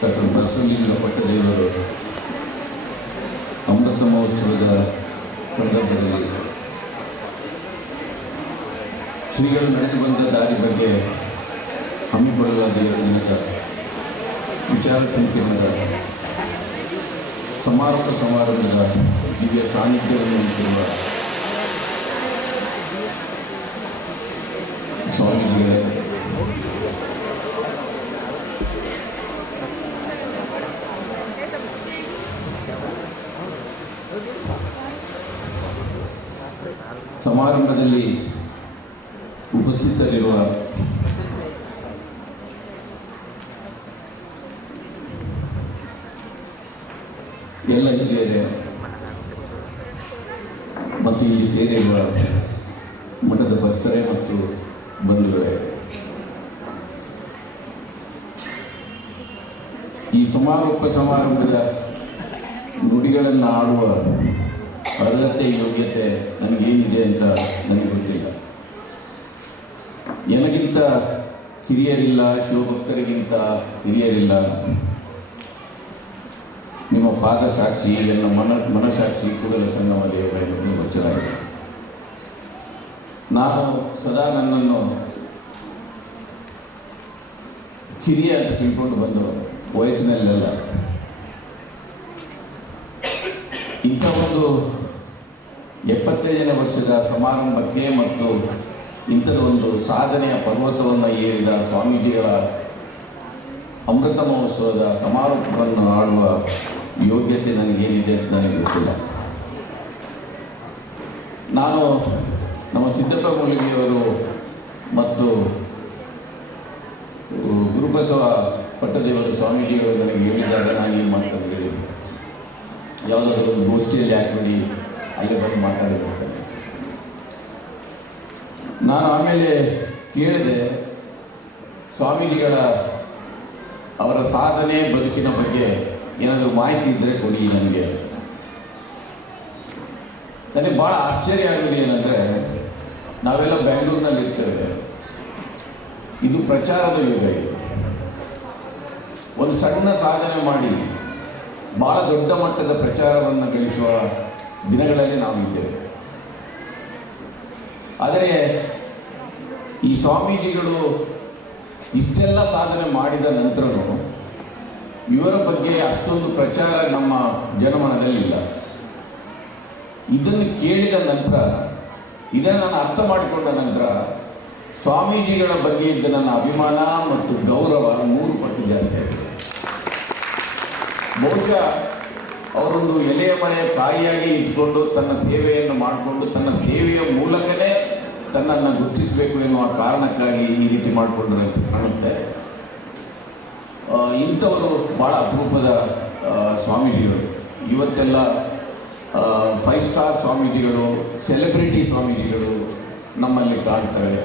Doctor Basavalinga Pattadevaru ಅಮೃತ ಮಹೋತ್ಸವದ ಸಂದರ್ಭದಲ್ಲಿ ಶ್ರೀಗಳು ನಡೆದು ಬಂದ ದಾರಿ ಬಗ್ಗೆ ಹಮ್ಮಿಕೊಳ್ಳಲಾದ ವಿಚಾರ ಸಂಕಿರಣದ ಸಮಾರೋಪ ಸಮಾರಂಭದ ದಿವ್ಯ ಸಾನ್ನಿಧ್ಯವನ್ನು ಹೊಂದಿರುವ ಸ್ವಾಮೀಜಿಗಳೇ, ಸಮಾರಂಭದಲ್ಲಿ ಉಪಸ್ಥಿತರಿರುವ ಎಲ್ಲ ಹಿರಿಯರೇ ಮತ್ತು ಈ ಸೇರಿರುವ ಮಠದ ಭಕ್ತರೇ ಮತ್ತು ಬಂಧುಗಳೇ, ಈ ಸಮಾರಂಭದ ನುಡಿಗಳನ್ನು ಆಡುವ ಅರ್ಹತೆ ಯೋಗ್ಯತೆ ನನಗೇನಿದೆ ಅಂತ ನನಗೆ ಗೊತ್ತಿಲ್ಲ. ನನಗಿಂತ ಹಿರಿಯರಿಲ್ಲ, ಶಿವಭಕ್ತರಿಗಿಂತ ಹಿರಿಯರಿಲ್ಲ. ನಿಮ್ಮ ಪಾದ ಸಾಕ್ಷಿ, ಎಲ್ಲ ಮನಸಾಕ್ಷಿ ಕೂಡಲ ಸಂಗಮ ದೇವರನ್ನು ಗೊತ್ತಿರಾಗಿದೆ. ನಾನು ಸದಾ ನನ್ನನ್ನು ಹಿರಿಯ ಅಂತ ತಿಳ್ಕೊಂಡು ಬಂದು ವಯಸ್ಸಿನಲ್ಲೆಲ್ಲ ಇಂಥ ಒಂದು 75ನೇ ವರ್ಷದ ಸಮಾರಂಭಕ್ಕೆ ಮತ್ತು ಇಂಥದೊಂದು ಸಾಧನೆಯ ಪರ್ವತವನ್ನು ಏರಿದ ಸ್ವಾಮೀಜಿಗಳ ಅಮೃತ ಮಹೋತ್ಸವದ ಸಮಾರೋಪವನ್ನು ಆಡುವ ಯೋಗ್ಯತೆ ನನಗೇನಿದೆ ಅಂತ ನನಗೆ ಗೊತ್ತಿಲ್ಲ. ನಾನು ನಮ್ಮ ಸಿದ್ದಪ್ಪ ಮೂಲಿಗೆಯವರು ಮತ್ತು ಗುರುಬಸವ ಪಟ್ಟದೇವರು ಸ್ವಾಮೀಜಿಗಳು ನನಗೆ ಹೇಳಿದಾಗ ನಾನು ಏನು ಮಾಡ್ಕೊಂಡು ಹೇಳಿದೆ, ಯಾವುದಾದ್ರೂ ಒಂದು ಗೋಷ್ಠಿಯಲ್ಲಿ ಹಾಕಿಬಿಡಿ, ಅಲ್ಲೇ ಬಂದು ಮಾತಾಡಿರ್ತೇನೆ. ನಾನು ಆಮೇಲೆ ಕೇಳಿದೆ, ಸ್ವಾಮೀಜಿಗಳ ಅವರ ಸಾಧನೆ ಬದುಕಿನ ಬಗ್ಗೆ ಏನಾದರೂ ಮಾಹಿತಿ ಇದ್ದರೆ ಕೊಡಿ ನನಗೆ. ನನಗೆ ಭಾಳ ಆಶ್ಚರ್ಯ ಆಗಿದೆ ಏನಂದರೆ, ನಾವೆಲ್ಲ ಬೆಂಗಳೂರಿನಲ್ಲಿ ಇರ್ತೇವೆ, ಇದು ಪ್ರಚಾರದ ಯುಗ. ಇದು ಒಂದು ಸಣ್ಣ ಸಾಧನೆ ಮಾಡಿ ಭಾಳ ದೊಡ್ಡ ಮಟ್ಟದ ಪ್ರಚಾರವನ್ನು ಗಳಿಸುವ ದಿನಗಳಲ್ಲಿ ನಾವು ಇದ್ದೇವೆ. ಆದರೆ ಈ ಸ್ವಾಮೀಜಿಗಳು ಇಷ್ಟೆಲ್ಲ ಸಾಧನೆ ಮಾಡಿದ ನಂತರನೂ ಇವರ ಬಗ್ಗೆ ಅಷ್ಟೊಂದು ಪ್ರಚಾರ ನಮ್ಮ ಜನಮನದಲ್ಲಿಲ್ಲ. ಇದನ್ನು ಕೇಳಿದ ನಂತರ, ಇದನ್ನು ನಾನು ಅರ್ಥ ಮಾಡಿಕೊಂಡ ನಂತರ ಸ್ವಾಮೀಜಿಗಳ ಬಗ್ಗೆ ಇದ್ದ ನನ್ನ ಅಭಿಮಾನ ಮತ್ತು ಗೌರವ 100 ಪಟ್ಟು ಜಾಸ್ತಿ ಆಗಿದೆ. ಬಹುಶಃ ಅವರೊಂದು ಎಲೆಯ ಮರೆಯ ಕಾಯಿಯಾಗಿ ಇಟ್ಕೊಂಡು ತನ್ನ ಸೇವೆಯನ್ನು ಮಾಡಿಕೊಂಡು ತನ್ನ ಸೇವೆಯ ಮೂಲಕವೇ ತನ್ನನ್ನು ಗುರುತಿಸಬೇಕು ಎನ್ನುವ ಕಾರಣಕ್ಕಾಗಿ ಈ ರೀತಿ ಮಾಡಿಕೊಂಡ್ರೆ ಅಂತ ಕಾಣುತ್ತೆ. ಇಂಥವರು ಭಾಳ ಅಪರೂಪದ ಸ್ವಾಮೀಜಿಗಳು. ಇವತ್ತೆಲ್ಲ 5 ಸ್ಟಾರ್ ಸ್ವಾಮೀಜಿಗಳು, ಸೆಲೆಬ್ರಿಟಿ ಸ್ವಾಮೀಜಿಗಳು ನಮ್ಮಲ್ಲಿ ಕಾಣ್ತವೆ.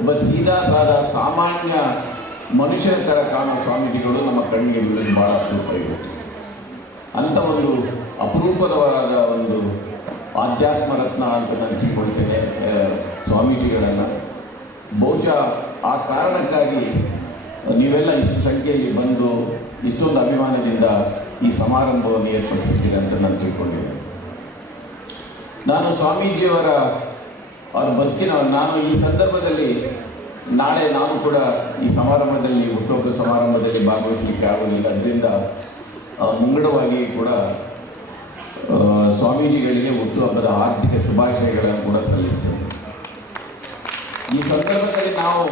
ಒಬ್ಬ ಸೀದಾ ಸಾದಾ ಸಾಮಾನ್ಯ ಮನುಷ್ಯರ ಥರ ಕಾಣೋ ಸ್ವಾಮೀಜಿಗಳು ನಮ್ಮ ಕಣ್ಣಿಗೆ ಬೀಳೋದು ಭಾಳ ಅಪರೂಪ ಇರುತ್ತೆ. ಅಂಥ ಒಂದು ಅಪರೂಪದವಾದ ಒಂದು ಆಧ್ಯಾತ್ಮ ರತ್ನ ಅಂತ ನಾನು ತಿಳ್ಕೊಳ್ತೇನೆ ಸ್ವಾಮೀಜಿಗಳನ್ನು. ಬಹುಶಃ ಆ ಕಾರಣಕ್ಕಾಗಿ ನೀವೆಲ್ಲ ಇಷ್ಟು ಸಂಖ್ಯೆಯಲ್ಲಿ ಬಂದು ಇಷ್ಟೊಂದು ಅಭಿಮಾನದಿಂದ ಈ ಸಮಾರಂಭವನ್ನು ಏರ್ಪಡಿಸಿದ್ದೀರಿ ಅಂತ ನಾನು ತಿಳ್ಕೊಂಡಿದ್ದೇನೆ. ನಾನು ಸ್ವಾಮೀಜಿಯವರ ಬದುಕಿನ ನಾನು ಈ ಸಂದರ್ಭದಲ್ಲಿ ನಾಳೆ ನಾನು ಕೂಡ ಈ ಸಮಾರಂಭದಲ್ಲಿ ಹುಟ್ಟುಹಬ್ಬ ಸಮಾರಂಭದಲ್ಲಿ ಭಾಗವಹಿಸಲಿಕ್ಕೆ ಆಗೋದಿಲ್ಲ. ಅದರಿಂದ ಮುಂಗಡವಾಗಿ ಕೂಡ ಸ್ವಾಮೀಜಿಗಳಿಗೆ ಹುಟ್ಟುಹಬ್ಬದ ಆರ್ಥಿಕ ಶುಭಾಶಯಗಳನ್ನು ಕೂಡ ಸಲ್ಲಿಸ್ತೇನೆ. ಈ ಸಂದರ್ಭದಲ್ಲಿ ನಾವು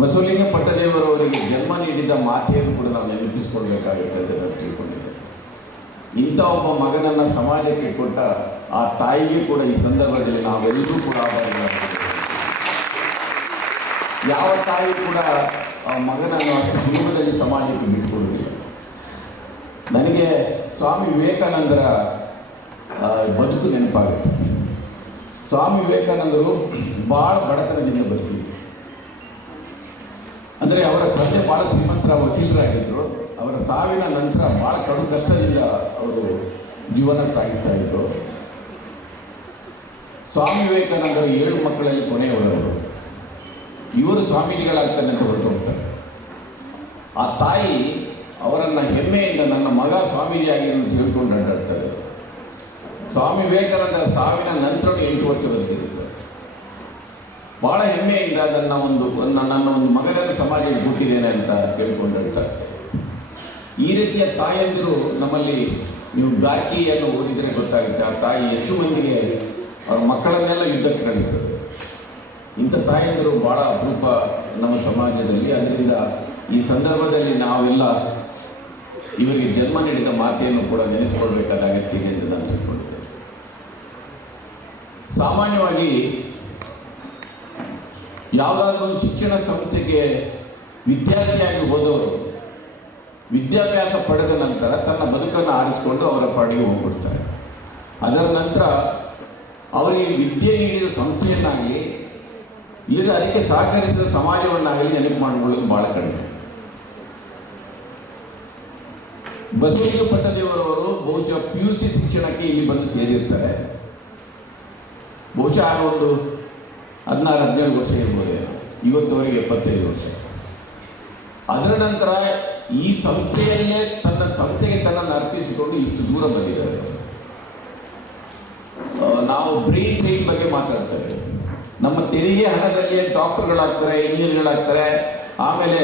ಬಸವಲಿಂಗ ಪಟ್ಟದೇವರವರಿಗೆ ಜನ್ಮ ನೀಡಿದ ಮಾತೆಯನ್ನು ಕೂಡ ನಾವು ನೆನಪಿಸಿಕೊಳ್ಬೇಕಾಗುತ್ತೆ ಅಂತ ನಾನು ತಿಳ್ಕೊಂಡಿದ್ದೇನೆ. ಇಂಥ ಒಬ್ಬ ಮಗನನ್ನು ಸಮಾಜಕ್ಕೆ ಕೊಟ್ಟ ಆ ತಾಯಿಗೆ ಕೂಡ ಈ ಸಂದರ್ಭದಲ್ಲಿ ನಾವೆಲ್ಲರೂ ಕೂಡ ಆಭಾರಿಗಳಾಗಿದ್ದೇವೆ. ಯಾವ ತಾಯಿ ಕೂಡ ಆ ಮಗನನ್ನು ಅಷ್ಟು ಸುಲಭದಲ್ಲಿ ಸಮಾಜಕ್ಕೆ ಬಿಟ್ಟುಕೊಡುವುದಿಲ್ಲ. ನನಗೆ ಸ್ವಾಮಿ ವಿವೇಕಾನಂದರ ಬದುಕು ನೆನಪಾಗುತ್ತೆ. ಸ್ವಾಮಿ ವಿವೇಕಾನಂದರು ಭಾಳ ಬಡತನದಿಂದ ಬದುಕಿದ್ರು. ಅಂದರೆ ಅವರ ತಂದೆ ಭಾಳ ಶ್ರೀಮಂತರ ವಕೀಲರಾಗಿದ್ದರು. ಅವರ ಸಾವಿನ ನಂತರ ಭಾಳ ಕಡು ಕಷ್ಟದಿಂದ ಅವರು ಜೀವನ ಸಾಗಿಸ್ತಾ ಇದ್ದರು. ಸ್ವಾಮಿ ವಿವೇಕಾನಂದರು 7 ಮಕ್ಕಳಲ್ಲಿ ಕೊನೆಯವರವರು. ಇವರು ಸ್ವಾಮೀಜಿಗಳಾಗ್ತಾನೆ ಅಂತ ಹೊರಟೋಗ್ತಾರೆ. ಆ ತಾಯಿ ಅವರನ್ನು ಹೆಮ್ಮೆಯಿಂದ ನನ್ನ ಮಗ ಸ್ವಾಮೀಜಿಯಾಗಿ ತಿಳ್ಕೊಂಡು ಅಡ್ಡಾಡ್ತಾರೆ. ಸ್ವಾಮಿ ವಿವೇಕಾನಂದರ ಸಾವಿನ ನಂತರ 8 ವರ್ಷ ಬದುಕಿರುತ್ತಾರೆ. ಬಹಳ ಹೆಮ್ಮೆಯಿಂದ ನನ್ನ ಒಂದು ಮಗನನ್ನು ಸಮಾಜಕ್ಕೆ ಹುಟ್ಟಿದ್ದೇನೆ ಅಂತ ಕೇಳ್ಕೊಂಡು ಹೇಳ್ತಾರೆ. ಈ ರೀತಿಯ ತಾಯಂದಿರು ನಮ್ಮಲ್ಲಿ, ನೀವು ಗಾರ್ಕಿಯನ್ನು ಓದಿದರೆ ಗೊತ್ತಾಗುತ್ತೆ ಆ ತಾಯಿ ಎಷ್ಟು ಮಂದಿಗೆ ಅವ್ರ ಮಕ್ಕಳನ್ನೆಲ್ಲ ಯುದ್ಧಕ್ಕೆ ಕಳಿಸ್ತದೆ. ಇಂಥ ತಾಯಂದಿರು ಬಹಳ ಅಪರೂಪ ನಮ್ಮ ಸಮಾಜದಲ್ಲಿ. ಅದರಿಂದ ಈ ಸಂದರ್ಭದಲ್ಲಿ ನಾವೆಲ್ಲ ಇವರಿಗೆ ಜನ್ಮ ನೀಡಿದ ಮಾತೆಯನ್ನು ಕೂಡ ನೆನೆಸಿಕೊಳ್ಬೇಕಾದ ಅಗತ್ಯ ಇದೆ ಎಂದು ನಾನು ತಿಳ್ಕೊಂಡಿದ್ದೇನೆ. ಸಾಮಾನ್ಯವಾಗಿ ಯಾವುದಾದ್ರೂ ಒಂದು ಶಿಕ್ಷಣ ಸಂಸ್ಥೆಗೆ ವಿದ್ಯಾರ್ಥಿಯಾಗಿ ಹೋದವರು ವಿದ್ಯಾಭ್ಯಾಸ ಪಡೆದ ನಂತರ ತನ್ನ ಬದುಕನ್ನು ಆರಿಸಿಕೊಂಡು ಅವರ ಪಾಡಿಗೆ ಹೋಗ್ಬಿಡ್ತಾರೆ. ಅದರ ನಂತರ ಅವರಿಗೆ ವಿದ್ಯೆ ನೀಡಿದ ಸಂಸ್ಥೆಯನ್ನಾಗಲಿ ಇಲ್ಲದೆ ಅದಕ್ಕೆ ಸಹಕರಿಸಿದ ಸಮಾಜವನ್ನಾಗಲಿ ನೆನಪು ಮಾಡಿಕೊಳ್ಳೋದು ಬಹಳ ಕಡಿಮೆ. ಬಸವಲಿಂಗ ಪಟ್ಟದೇವರವರು ಬಹುಶಃ PUC ಶಿಕ್ಷಣಕ್ಕೆ ಇಲ್ಲಿ ಬಂದು ಸೇರಿರ್ತಾರೆ. ಬಹುಶಃ ಒಂದು 16-17 ವರ್ಷ ಇರ್ಬೋದು. ಇವತ್ತವರೆಗೆ 75 ವರ್ಷ. ಅದರ ನಂತರ ಈ ಸಂಸ್ಥೆಯಲ್ಲೇ ತನ್ನ ಸಂಸ್ಥೆಗೆ ತನ್ನನ್ನು ಅರ್ಪಿಸಿಕೊಂಡು ಇಷ್ಟು ದೂರ ಬಂದಿದ್ದಾರೆ. ನಾವು ಬ್ರೈನ್ ಟ್ರೈನ್ ಬಗ್ಗೆ ಮಾತಾಡ್ತೇವೆ. ನಮ್ಮ ತೆರಿಗೆ ಹಣದಲ್ಲಿ ಡಾಕ್ಟರ್ಗಳಾಗ್ತಾರೆ, ಇಂಜಿನಿಯರ್ಗಳಾಗ್ತಾರೆ, ಆಮೇಲೆ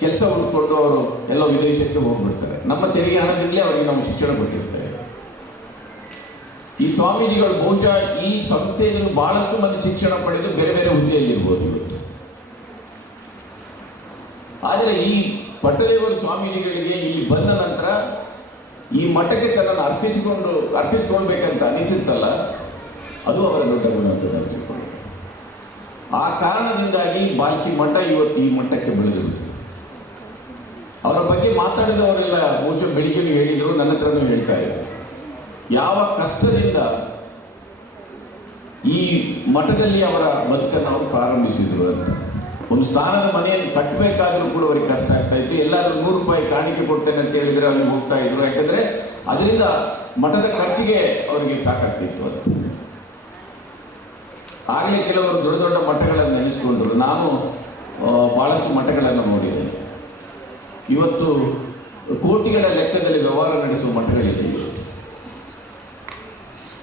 ಕೆಲಸ ಹುಡ್ಕೊಂಡು ಅವರು ಎಲ್ಲ ವಿದೇಶಕ್ಕೆ ಹೋಗ್ಬಿಡ್ತಾರೆ. ನಮ್ಮ ತೆರಿಗೆ ಹಣದಿಂದಲೇ ಅವರಿಗೆ ನಾವು ಶಿಕ್ಷಣ ಕೊಟ್ಟಿರ್ತೇವೆ. ಈ ಸ್ವಾಮೀಜಿಗಳು ಬಹುಶಃ ಈ ಸಂಸ್ಥೆಯಲ್ಲಿ ಬಹಳಷ್ಟು ಮಂದಿ ಶಿಕ್ಷಣ ಪಡೆದು ಬೇರೆ ಬೇರೆ ಹುದ್ದೆಯಲ್ಲಿರ್ಬೋದು ಇವತ್ತು. ಆದರೆ ಈ ಪಟ್ಟದೇವರು ಸ್ವಾಮೀಜಿಗಳಿಗೆ ಇಲ್ಲಿ ಬಂದ ನಂತರ ಈ ಮಠಕ್ಕೆ ತನ್ನನ್ನು ಅರ್ಪಿಸಿಕೊಳ್ಬೇಕಂತ ಅನಿಸುತ್ತಲ್ಲ, ಅದು ಅವರ ದೊಡ್ಡ ಗುಣ ಅಂತ ನಾನು ತಿಳ್ಕೊಳ್ಳಿ. ಆ ಕಾರಣದಿಂದಾಗಿ ಬಾಲ್ಕಿ ಮಠ ಇವತ್ತು ಈ ಮಟ್ಟಕ್ಕೆ ಬೆಳೆದಿರುವುದು. ಅವರ ಬಗ್ಗೆ ಮಾತಾಡಿದವರೆಲ್ಲ ಬಹುಶಃ ಬೆಳಿಗ್ಗೆ ಹೇಳಿದ್ರು, ನನ್ನ ಹತ್ರನೂ ಹೇಳ್ತಾ ಇದ್ದಾರೆ. ಯಾವ ಕಷ್ಟದಿಂದ ಈ ಮಠದಲ್ಲಿ ಅವರ ಬದುಕನ್ನು ಅವರು ಪ್ರಾರಂಭಿಸಿದ್ರು ಅಂತ. ಒಂದು ಸ್ಥಾನದ ಮನೆಯನ್ನು ಕಟ್ಟಬೇಕಾದ್ರೂ ಕೂಡ ಅವರಿಗೆ ಕಷ್ಟ ಆಗ್ತಾ ಇತ್ತು. ಎಲ್ಲಾದ್ರೂ 100 ರೂಪಾಯಿ ಕಾಣಿಕೆ ಕೊಡ್ತೇನೆ ಅಂತ ಹೇಳಿದ್ರೆ ಅಲ್ಲಿ ಹೋಗ್ತಾ ಇದ್ರು. ಯಾಕಂದ್ರೆ ಅದರಿಂದ ಮಠದ ಖರ್ಚಿಗೆ ಅವರಿಗೆ ಸಾಕಾಗ್ತಿತ್ತು ಅಂತ. ಆಗಲೇ ಕೆಲವರು ದೊಡ್ಡ ದೊಡ್ಡ ಮಠಗಳನ್ನು ನೆನೆಸ್ಕೊಂಡ್ರು. ನಾನು ಬಹಳಷ್ಟು ಮಠಗಳನ್ನು ನೋಡಿದ್ದೇನೆ. ಇವತ್ತು ಕೋಟಿಗಳ ಲೆಕ್ಕದಲ್ಲಿ ವ್ಯವಹಾರ ನಡೆಸುವ ಮಠಗಳಿದೆ.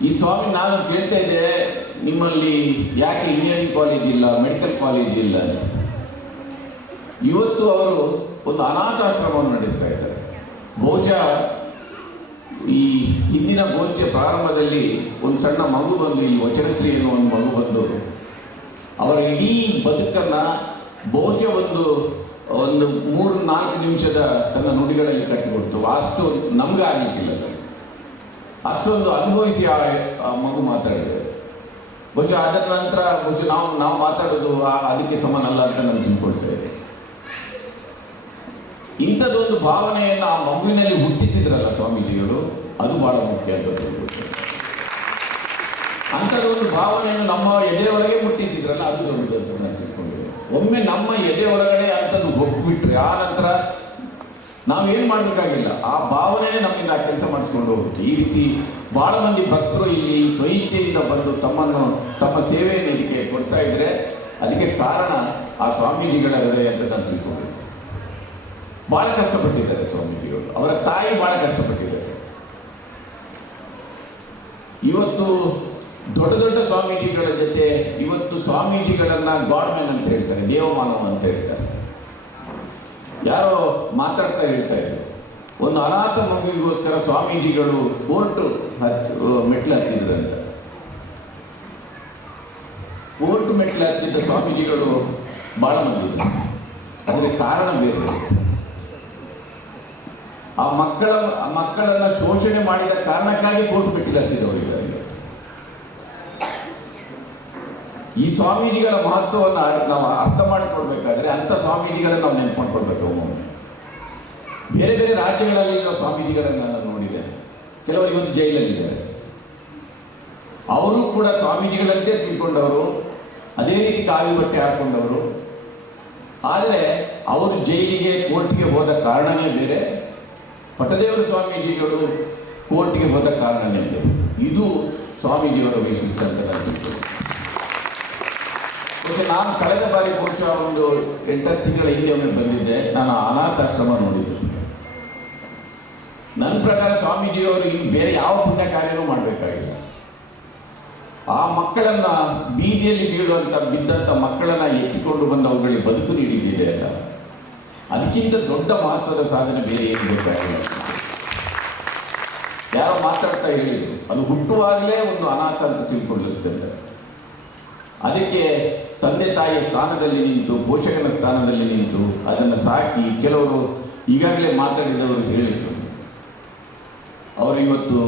ಈ ಸ್ವಾಮಿ ನಾನು ಕೇಳ್ತಾ ಇದ್ದೆ, ನಿಮ್ಮಲ್ಲಿ ಯಾಕೆ ಇಂಜಿನಿಯರಿಂಗ್ ಕಾಲೇಜ್ ಇಲ್ಲ, ಮೆಡಿಕಲ್ ಕಾಲೇಜ್ ಇಲ್ಲ ಅಂತ. ಇವತ್ತು ಅವರು ಒಂದು ಅನಾಥಾಶ್ರಮವನ್ನು ನಡೆಸ್ತಾ ಇದ್ದಾರೆ. ಬಹುಶಃ ಈ ಹಿಂದಿನ ಗೋಷ್ಠಿಯ ಪ್ರಾರಂಭದಲ್ಲಿ ಒಂದು ಸಣ್ಣ ಮಗು ಬಂದು, ಇಲ್ಲಿ ವಚನಶ್ರೀ ಎನ್ನುವ ಒಂದು ಮಗು ಬಂದು ಅವರ ಇಡೀ ಬದುಕನ್ನು ಬಹುಶಃ ಒಂದು 3-4 ನಿಮಿಷದ ತನ್ನ ನುಡಿಗಳಲ್ಲಿ ಕಟ್ಟಿಕೊಡ್ತು. ಅಷ್ಟು ನಮ್ಗೆ ಆಗಲಿಕ್ಕಿಲ್ಲ, ಅಷ್ಟೊಂದು ಅನುಭವಿಸಿ ಆ ಮಗು ಮಾತಾಡಿದೆ. ಬಹುಶಃ ಅದರ ನಂತರ ಬಹುಶಃ ನಾವು ಮಾತಾಡೋದು ಅದಕ್ಕೆ ಸಮಾನಲ್ಲ ಅಂತ ನಾನು ತಿಳ್ಕೊಳ್ತೇವೆ. ಇಂಥದ್ದೊಂದು ಭಾವನೆಯನ್ನು ಆ ಮಗುವಿನಲ್ಲಿ ಹುಟ್ಟಿಸಿದ್ರಲ್ಲ ಸ್ವಾಮೀಜಿಗಳು, ಅದು ಬಹಳ ಮುಖ್ಯ ಅಂತ ತಿಳ್ಕೊಳ್ತೇವೆ. ಅಂಥದ್ದೊಂದು ಭಾವನೆಯನ್ನು ನಮ್ಮ ಎದೆಯೊಳಗೆ ಮುಟ್ಟಿಸಿದ್ರಲ್ಲ, ಅದು ದೊಡ್ಡದು ಅಂತ ನಾನು ತಿಳ್ಕೊಂಡಿದ್ದೇವೆ. ಒಮ್ಮೆ ನಮ್ಮ ಎದೆ ಒಳಗಡೆ ಅಂಥದ್ದು ಹೊಕ್ಬಿಟ್ರೆ ಆ ನಂತರ ನಾವೇನು ಮಾಡಬೇಕಾಗಿಲ್ಲ. ಆ ಭಾವನೆಯೇ ನಮ್ಮಿಂದ ಆ ಕೆಲಸ ಮಾಡಿಸ್ಕೊಂಡು ಹೋಗುತ್ತೆ. ಈ ರೀತಿ ಬಹಳ ಮಂದಿ ಭಕ್ತರು ಇಲ್ಲಿ ಸ್ವಇಚ್ಛೆಯಿಂದ ಬಂದು ತಮ್ಮ ಸೇವೆ ನೀಡಿಕೆ ಕೊಡ್ತಾ ಇದ್ರೆ ಅದಕ್ಕೆ ಕಾರಣ ಆ ಸ್ವಾಮೀಜಿಗಳ ಹೃದಯ ಅಂತ ನಾನು ತಿಳ್ಕೊಂಡು. ಬಹಳ ಕಷ್ಟಪಟ್ಟಿದ್ದಾರೆ ಸ್ವಾಮೀಜಿಗಳು, ಅವರ ತಾಯಿ ಬಹಳ ಕಷ್ಟಪಟ್ಟಿದ್ದಾರೆ. ಇವತ್ತು ದೊಡ್ಡ ದೊಡ್ಡ ಸ್ವಾಮೀಜಿಗಳ ಜೊತೆ ಇವತ್ತು ಸ್ವಾಮೀಜಿಗಳನ್ನ ಗಾಡ್ಮೆನ್ ಅಂತ ಹೇಳ್ತಾರೆ, ದೇವಮಾನವ ಅಂತ ಹೇಳ್ತಾರೆ. ಯಾರೋ ಮಾತಾಡ್ತಾ ಹೇಳ್ತಾ ಇದ್ರು, ಒಂದು ಅನಾಥ ಮಗುವಿಗೋಸ್ಕರ ಸ್ವಾಮೀಜಿಗಳು ಕೋರ್ಟ್ ಮೆಟ್ಲು ಹತ್ತಿದ್ರಂತ. ಕೋರ್ಟ್ ಮೆಟ್ಲು ಹತ್ತಿದ್ದ ಸ್ವಾಮೀಜಿಗಳು ಬಹಳ ಮಂದಿ, ಅದಕ್ಕೆ ಕಾರಣ ಬೇರೆ ಇರುತ್ತೆ. ಆ ಮಕ್ಕಳನ್ನ ಶೋಷಣೆ ಮಾಡಿದ ಕಾರಣಕ್ಕಾಗಿ ಕೋರ್ಟ್ ಮೆಟ್ಟಿಲು ಹತ್ತಿದವರಿದ್ದಾರೆ. ಈ ಸ್ವಾಮೀಜಿಗಳ ಮಹತ್ವವನ್ನು ನಾವು ಅರ್ಥ ಮಾಡಿಕೊಡ್ಬೇಕಾದ್ರೆ ಅಂಥ ಸ್ವಾಮೀಜಿಗಳನ್ನು ನಾವು ನೆನಪು ಮಾಡ್ಕೊಳ್ಬೇಕು. ಒಮ್ಮೊಮ್ಮೆ ಬೇರೆ ಬೇರೆ ರಾಜ್ಯಗಳಲ್ಲಿ ಇರೋ ಸ್ವಾಮೀಜಿಗಳನ್ನು ನಾನು ನೋಡಿದ್ದೇನೆ. ಕೆಲವರು ಇವತ್ತು ಜೈಲಲ್ಲಿದ್ದಾರೆ. ಅವರು ಕೂಡ ಸ್ವಾಮೀಜಿಗಳಂತೆ ತಿಳ್ಕೊಂಡವರು, ಅದೇ ರೀತಿ ಕಾವಿ ಬಟ್ಟೆ ಹಾಕೊಂಡವರು. ಆದರೆ ಅವರು ಜೈಲಿಗೆ ಕೋರ್ಟ್ಗೆ ಹೋದ ಕಾರಣವೇ ಬೇರೆ, ಪಟ್ಟದೇವರ ಸ್ವಾಮೀಜಿಗಳು ಕೋರ್ಟ್ಗೆ ಹೋದ ಕಾರಣವೇ ಬೇರೆ. ಇದು ಸ್ವಾಮೀಜಿಯವರ ವೈಶಿಷ್ಟ್ಯ ಅಂತ ನಾನು ತಿಳ್ಕೊಂಡು. ಮತ್ತೆ ನಾನು ಕಳೆದ ಬಾರಿ ಬಹುಶಃ ಒಂದು 8-10 ತಿಂಗಳ ಹಿಂದೆ ಒಮ್ಮೆ ಬಂದಿದ್ದೆ. ನಾನು ಅನಾಥಾಶ್ರಮ ನೋಡಿದ್ದೆ. ನನ್ನ ಪ್ರಕಾರ ಸ್ವಾಮೀಜಿಯವರು ಇಲ್ಲಿ ಬೇರೆ ಯಾವ ಪುಣ್ಯ ಕಾರ್ಯನೂ ಮಾಡಬೇಕಾಗಿಲ್ಲ. ಆ ಮಕ್ಕಳನ್ನ ಬೀದಿಯಲ್ಲಿ ಬಿದ್ದಂಥ ಮಕ್ಕಳನ್ನ ಎತ್ತಿಕೊಂಡು ಬಂದು ಅವುಗಳಿಗೆ ಬದುಕು ನೀಡಿದ್ದಿದೆ ಅಲ್ಲ, ಅದಕ್ಕಿಂತ ದೊಡ್ಡ ಮಹತ್ವದ ಸಾಧನೆ ಬೇರೆ ಏನು ಬೇಕಾಗಿಲ್ಲ. ಯಾರೋ ಮಾತಾಡ್ತಾ ಹೇಳಿದ್ರು, ಅದು ಹುಟ್ಟುವಾಗಲೇ ಒಂದು ಅನಾಥ ಅಂತ ತಿಳ್ಕೊಂಡಿರ್ತದೆ. ಅದಕ್ಕೆ ತಂದೆ ತಾಯಿಯ ಸ್ಥಾನದಲ್ಲಿ ನಿಂತು, ಪೋಷಕನ ಸ್ಥಾನದಲ್ಲಿ ನಿಂತು ಅದನ್ನು ಸಾಕಿ, ಕೆಲವರು ಈಗಾಗಲೇ ಮಾತಾಡಿದವರು ಹೇಳಿದರು, ಅವರು ಇವತ್ತು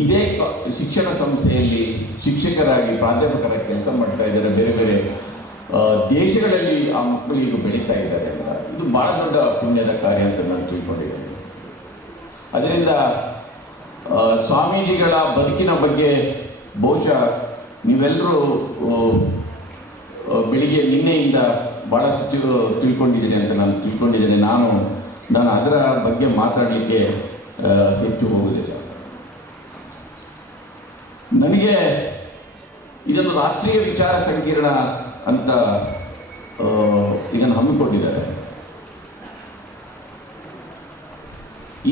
ಇದೇ ಶಿಕ್ಷಣ ಸಂಸ್ಥೆಯಲ್ಲಿ ಶಿಕ್ಷಕರಾಗಿ ಪ್ರಾಧ್ಯಾಪಕರ ಕೆಲಸ ಮಾಡ್ತಾ ಇದ್ದಾರೆ. ಬೇರೆ ಬೇರೆ ದೇಶಗಳಲ್ಲಿ ಆ ಮಕ್ಕಳು ಈಗ ಬೆಳೀತಾ ಇದ್ದಾರೆ ಅಂತ. ಇದು ಬಹಳ ದೊಡ್ಡ ಪುಣ್ಯದ ಕಾರ್ಯ ಅಂತ ನಾನು ತಿಳ್ಕೊಂಡಿದ್ದೇನೆ. ಅದರಿಂದ ಸ್ವಾಮೀಜಿಗಳ ಬದುಕಿನ ಬಗ್ಗೆ ಬಹುಶಃ ನೀವೆಲ್ಲರೂ ಬೆಳಿಗ್ಗೆ ನಿನ್ನೆಯಿಂದ ಭಾಳಷ್ಟು ತಿಳ್ಕೊಂಡಿದ್ದೀನಿ ಅಂತ ನಾನು ತಿಳ್ಕೊಂಡಿದ್ದೇನೆ. ನಾನು ಅದರ ಬಗ್ಗೆ ಮಾತಾಡಲಿಕ್ಕೆ ಹೆಚ್ಚು ಹೋಗುವುದಿಲ್ಲ. ನನಗೆ ಇದನ್ನು ರಾಷ್ಟ್ರೀಯ ವಿಚಾರ ಸಂಕಿರಣ ಅಂತ ಇದನ್ನು ಹಮ್ಮಿಕೊಂಡಿದ್ದಾರೆ.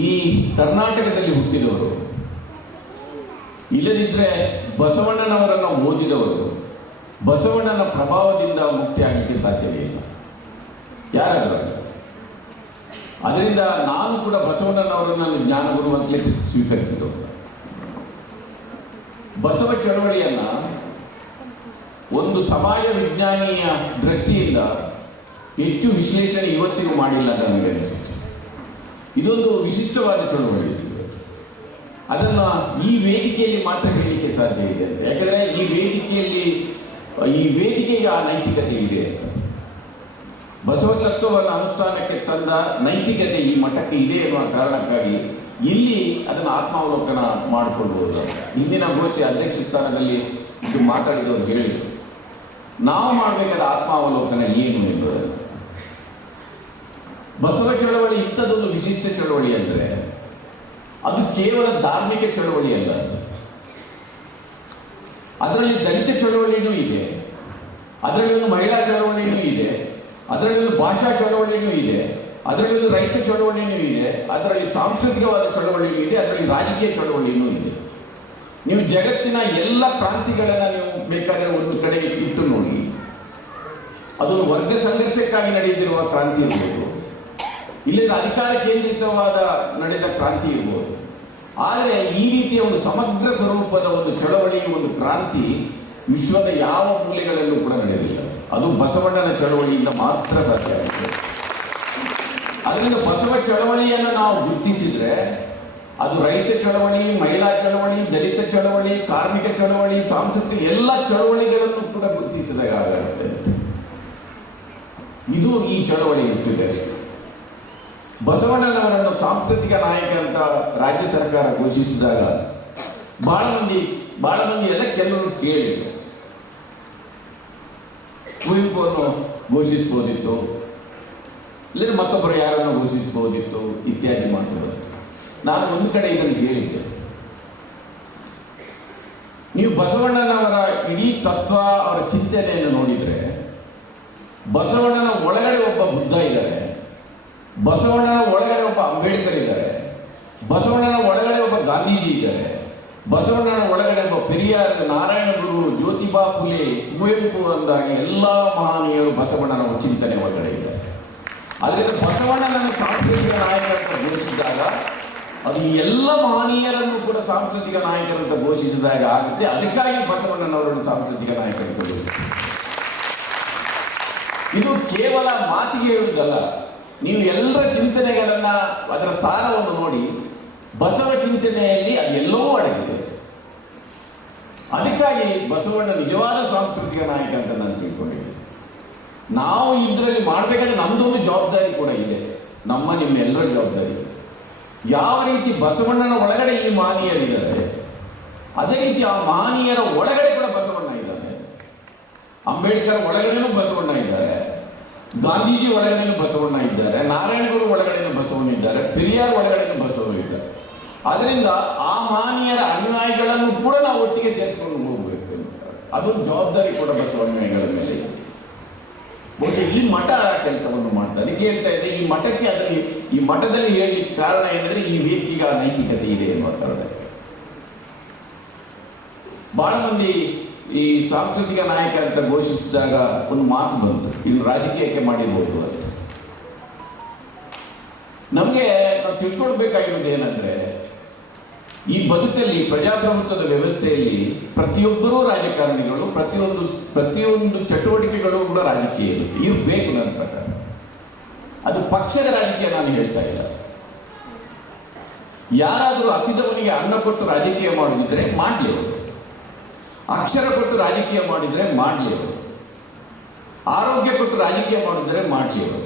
ಈ ಕರ್ನಾಟಕದಲ್ಲಿ ಹುಟ್ಟಿದವರು, ಇಲ್ಲದಿದ್ದರೆ ಬಸವಣ್ಣನವರನ್ನು ಓದಿದವರು ಬಸವಣ್ಣನ ಪ್ರಭಾವದಿಂದ ಮುಕ್ತಿ ಆಗಲಿಕ್ಕೆ ಸಾಧ್ಯವೇ ಇಲ್ಲ, ಯಾರಾದರೂ. ಅದರಿಂದ ನಾನು ಕೂಡ ಬಸವಣ್ಣನವರನ್ನು ಜ್ಞಾನಗುರು ಅಂತಲೇ ಸ್ವೀಕರಿಸಿದವರು. ಬಸವ ಚಳವಳಿಯನ್ನ ಒಂದು ಸಮಾಜ ವಿಜ್ಞಾನಿಯ ದೃಷ್ಟಿಯಿಂದ ಹೆಚ್ಚು ವಿಶ್ಲೇಷಣೆ ಇವತ್ತಿಗೂ ಮಾಡಿಲ್ಲ ಅಂತ ನನಗೆ ಅನಿಸುತ್ತೆ. ಇದೊಂದು ವಿಶಿಷ್ಟವಾದ ಚಳವಳಿ. ಅದನ್ನು ಈ ವೇದಿಕೆಯಲ್ಲಿ ಮಾತ್ರ ಹೇಳಲಿಕ್ಕೆ ಸಾಧ್ಯ ಇದೆ ಅಂತ. ಯಾಕಂದರೆ ಈ ವೇದಿಕೆಗೆ ಆ ನೈತಿಕತೆ ಇದೆ ಅಂತ. ಬಸವ ತತ್ವವನ್ನು ಅನುಷ್ಠಾನಕ್ಕೆ ತಂದ ನೈತಿಕತೆ ಈ ಮಟ್ಟಕ್ಕೆ ಇದೆ ಎನ್ನುವ ಕಾರಣಕ್ಕಾಗಿ ಇಲ್ಲಿ ಅದನ್ನು ಆತ್ಮಾವಲೋಕನ ಮಾಡಿಕೊಳ್ಳಬಹುದು. ಹಿಂದಿನ ಗೋಷ್ಠಿ ಅಧ್ಯಕ್ಷ ಸ್ಥಾನದಲ್ಲಿ ಇದು ಮಾತಾಡಿದವರು ಹೇಳಿದರು, ನಾವು ಮಾಡಬೇಕಾದ ಆತ್ಮಾವಲೋಕನ ಏನು ಎಂಬುದನ್ನು. ಬಸವ ಚಳವಳಿ ಇಂಥದ್ದೊಂದು ವಿಶಿಷ್ಟ ಚಳವಳಿ ಅಂದರೆ ಅದು ಕೇವಲ ಧಾರ್ಮಿಕ ಚಳವಳಿ ಅಲ್ಲ. ಅದರಲ್ಲಿ ದಲಿತ ಚಳವಳಿನೂ ಇದೆ, ಅದರಲ್ಲಿ ಒಂದು ಮಹಿಳಾ ಚಳವಳಿನೂ ಇದೆ, ಅದರಲ್ಲಿ ಒಂದು ಭಾಷಾ ಚಳವಳಿನೂ ಇದೆ, ಅದರಲ್ಲಿ ಒಂದು ರೈತ ಚಳವಳಿನೂ ಇದೆ, ಅದರಲ್ಲಿ ಸಾಂಸ್ಕೃತಿಕವಾದ ಚಳವಳಿನೂ ಇದೆ, ಅದರಲ್ಲಿ ರಾಜಕೀಯ ಚಳವಳಿನೂ ಇದೆ. ನೀವು ಜಗತ್ತಿನ ಎಲ್ಲ ಕ್ರಾಂತಿಗಳನ್ನು ನೀವು ಬೇಕಾದರೆ ಒಂದು ಕಡೆಗೆ ಇಟ್ಟು ನೋಡಿ, ಅದೊಂದು ವರ್ಗ ಸಂಘರ್ಷಕ್ಕಾಗಿ ನಡೆಯುತ್ತಿರುವ ಕ್ರಾಂತಿ ಇರ್ಬೋದು, ಇಲ್ಲಿಂದ ಅಧಿಕಾರ ಕೇಂದ್ರಿತವಾದ ನಡೆದ ಕ್ರಾಂತಿ ಇರ್ಬೋದು. ಆದರೆ ಈ ರೀತಿಯ ಒಂದು ಸಮಗ್ರ ಸ್ವರೂಪದ ಒಂದು ಚಳವಳಿ, ಒಂದು ಕ್ರಾಂತಿ ವಿಶ್ವದ ಯಾವ ಮೂಲೆಗಳಲ್ಲೂ ಕೂಡ ನಡೆದಿಲ್ಲ. ಅದು ಬಸವಣ್ಣನ ಚಳವಳಿಯಿಂದ ಮಾತ್ರ ಸಾಧ್ಯ ಆಗಿದೆ. ಅದರಿಂದ ಬಸವ ಚಳವಳಿಯನ್ನು ನಾವು ಗುರುತಿಸಿದ್ರೆ ಅದು ರೈತ ಚಳವಳಿ, ಮಹಿಳಾ ಚಳವಳಿ, ದಲಿತ ಚಳವಳಿ, ಕಾರ್ಮಿಕ ಚಳವಳಿ, ಸಾಂಸ್ಕೃತಿಕ ಎಲ್ಲ ಚಳವಳಿಗಳನ್ನು ಕೂಡ ಗುರುತಿಸಿದಾಗ ಆಗುತ್ತೆ. ಇದು ಈ ಚಳವಳಿ ಇರುತ್ತಿದೆ. ಬಸವಣ್ಣನವರನ್ನು ಸಾಂಸ್ಕೃತಿಕ ನಾಯಕ ಅಂತ ರಾಜ್ಯ ಸರ್ಕಾರ ಘೋಷಿಸಿದಾಗ ಬಹಳ ಮಂದಿ ಎಲ್ಲ ಕೆಲವರು ಕೇಳಿದರು, ಕುವೆಂಪುವನ್ನು ಘೋಷಿಸ್ಬೋದಿತ್ತು, ಇಲ್ಲ ಮತ್ತೊಬ್ಬರು ಯಾರನ್ನು ಘೋಷಿಸ್ಬೋದಿತ್ತು ಇತ್ಯಾದಿ ಮಾತುಗಳು. ನಾನು ಒಂದು ಕಡೆ ಇದನ್ನು ಹೇಳಿದ್ದೆ, ನೀವು ಬಸವಣ್ಣನವರ ಇಡೀ ತತ್ವ, ಅವರ ಚಿಂತನೆಯನ್ನು ನೋಡಿದರೆ ಬಸವಣ್ಣನ ಒಳಗಡೆ ಒಬ್ಬ ಬುದ್ಧ ಇದ್ದಾರೆ, ಬಸವಣ್ಣನ ಒಳಗಡೆ ಒಬ್ಬ ಅಂಬೇಡ್ಕರ್ ಇದ್ದಾರೆ, ಬಸವಣ್ಣನ ಒಳಗಡೆ ಒಬ್ಬ ಗಾಂಧೀಜಿ ಇದ್ದಾರೆ, ಬಸವಣ್ಣನ ಒಳಗಡೆ ಒಬ್ಬ ಪೆರಿಯಾರ್, ನಾರಾಯಣ ಗುರು, ಜ್ಯೋತಿಬಾ ಫುಲೆ, ಕುವೆಂಪು ಅಂದಾಗಿ ಎಲ್ಲ ಮಹನೀಯರು ಬಸವಣ್ಣನ ಚಿಂತನೆ ಒಳಗಡೆ ಇದ್ದಾರೆ. ಅದರಿಂದ ಬಸವಣ್ಣನನ್ನು ಸಾಂಸ್ಕೃತಿಕ ನಾಯಕ ಅಂತ ಘೋಷಿಸಿದಾಗ ಅದು ಎಲ್ಲ ಮಹನೀಯರನ್ನು ಕೂಡ ಸಾಂಸ್ಕೃತಿಕ ನಾಯಕರಂತ ಘೋಷಿಸಿದಾಗ ಆಗುತ್ತೆ. ಅದಕ್ಕಾಗಿ ಬಸವಣ್ಣನವರನ್ನು ಸಾಂಸ್ಕೃತಿಕ ನಾಯಕರು. ಇದು ಕೇವಲ ಮಾತಿಗೆ ಹೇಳುವುದಲ್ಲ, ನೀವು ಎಲ್ಲರ ಚಿಂತನೆಗಳನ್ನ, ಅದರ ಸಾರವನ್ನು ನೋಡಿ, ಬಸವ ಚಿಂತನೆಯಲ್ಲಿ ಅದೆಲ್ಲವೂ ಅಡಗಿದೆ. ಅದಕ್ಕಾಗಿ ಬಸವಣ್ಣ ನಿಜವಾದ ಸಾಂಸ್ಕೃತಿಕ ನಾಯಕ ಅಂತ ನಾನು ತಿಳ್ಕೊಂಡಿದ್ದೀನಿ. ನಾವು ಇದರಲ್ಲಿ ಮಾಡಬೇಕಾದ್ರೆ ನಮ್ದೊಂದು ಜವಾಬ್ದಾರಿ ಕೂಡ ಇದೆ, ನಿಮ್ಮೆಲ್ಲರ ಜವಾಬ್ದಾರಿ ಇದೆ. ಯಾವ ರೀತಿ ಬಸವಣ್ಣನ ಒಳಗಡೆ ಈ ಮಹನೀಯರಿದ್ದಾರೆ, ಅದೇ ರೀತಿ ಆ ಮಹನೀಯರ ಒಳಗಡೆ ಕೂಡ ಬಸವಣ್ಣ ಇದ್ದಾರೆ. ಅಂಬೇಡ್ಕರ್ ಒಳಗಡೆನೂ ಬಸವಣ್ಣ ಇದ್ದಾರೆ, ಗಾಂಧೀಜಿ ಒಳಗಡೆನೂ ಬಸವಣ್ಣ ಇದ್ದಾರೆ, ನಾರಾಯಣ ಗುರು ಒಳಗಡೆನೂ ಬಸವಣ್ಣ ಇದ್ದಾರೆ, ಪೆರಿಯಾರ್ ಒಳಗಡೆನೂ ಬಸವಣ್ಣ ಇದ್ದಾರೆ. ಅದರಿಂದ ಆ ಮಹನೀಯರ ಅನುಯಾಯಿಗಳನ್ನು ಕೂಡ ನಾವು ಒಟ್ಟಿಗೆ ಸೇರಿಸ್ಕೊಂಡು ಹೋಗಬೇಕು. ಅದೊಂದು ಜವಾಬ್ದಾರಿ ಕೂಡ ಬಸವಣ್ಣಗಳ ಮೇಲೆ. ಮಠ ಕೆಲಸವನ್ನು ಮಾಡ್ತದೆ. ಅದಕ್ಕೆ ಹೇಳ್ತಾ ಇದೆ, ಈ ಮಠಕ್ಕೆ ಅದರಲ್ಲಿ ಈ ಮಠದಲ್ಲಿ ಹೇಳಲಿಕ್ಕೆ ಕಾರಣ ಏನಂದ್ರೆ ಈ ವೇದಿಕೆಗೆ ನೈತಿಕತೆ ಇದೆ ಎನ್ನುವ ಕಾರಣ. ಬಹಳ ಮಂದಿ ಈ ಸಾಂಸ್ಕೃತಿಕ ನಾಯಕ ಅಂತ ಘೋಷಿಸಿದಾಗ ಒಂದು ಮಾತು ಬಂತು, ಇಲ್ಲಿ ರಾಜಕೀಯಕ್ಕೆ ಮಾಡಿರ್ಬೋದು ಅಂತ. ನಮಗೆ ನಾವು ತಿಳ್ಕೊಳ್ಬೇಕಾಗಿರೋದು ಏನಂದ್ರೆ, ಈ ಬದುಕಲ್ಲಿ ಪ್ರಜಾಪ್ರಭುತ್ವದ ವ್ಯವಸ್ಥೆಯಲ್ಲಿ ಪ್ರತಿಯೊಬ್ಬರೂ ರಾಜಕಾರಣಿಗಳು, ಪ್ರತಿಯೊಂದು ಚಟುವಟಿಕೆಗಳು ಕೂಡ ರಾಜಕೀಯ ಇರಬೇಕು ನನ್ನ ಪ್ರಕಾರ. ಅದು ಪಕ್ಷದ ರಾಜಕೀಯ ನಾನು ಹೇಳ್ತಾ ಇಲ್ಲ. ಯಾರಾದರೂ ಹಸಿದವನಿಗೆ ಅನ್ನ ಕೊಟ್ಟು ರಾಜಕೀಯ ಮಾಡುತ್ತಿದ್ರೆ ಮಾಡಲಿ ಅವರು, ಅಕ್ಷರ ಕೊಟ್ಟು ರಾಜಕೀಯ ಮಾಡಿದರೆ ಮಾಡಲಿ ಅವರು, ಆರೋಗ್ಯ ಕೊಟ್ಟು ರಾಜಕೀಯ ಮಾಡಿದರೆ ಮಾಡಲಿ ಅವರು,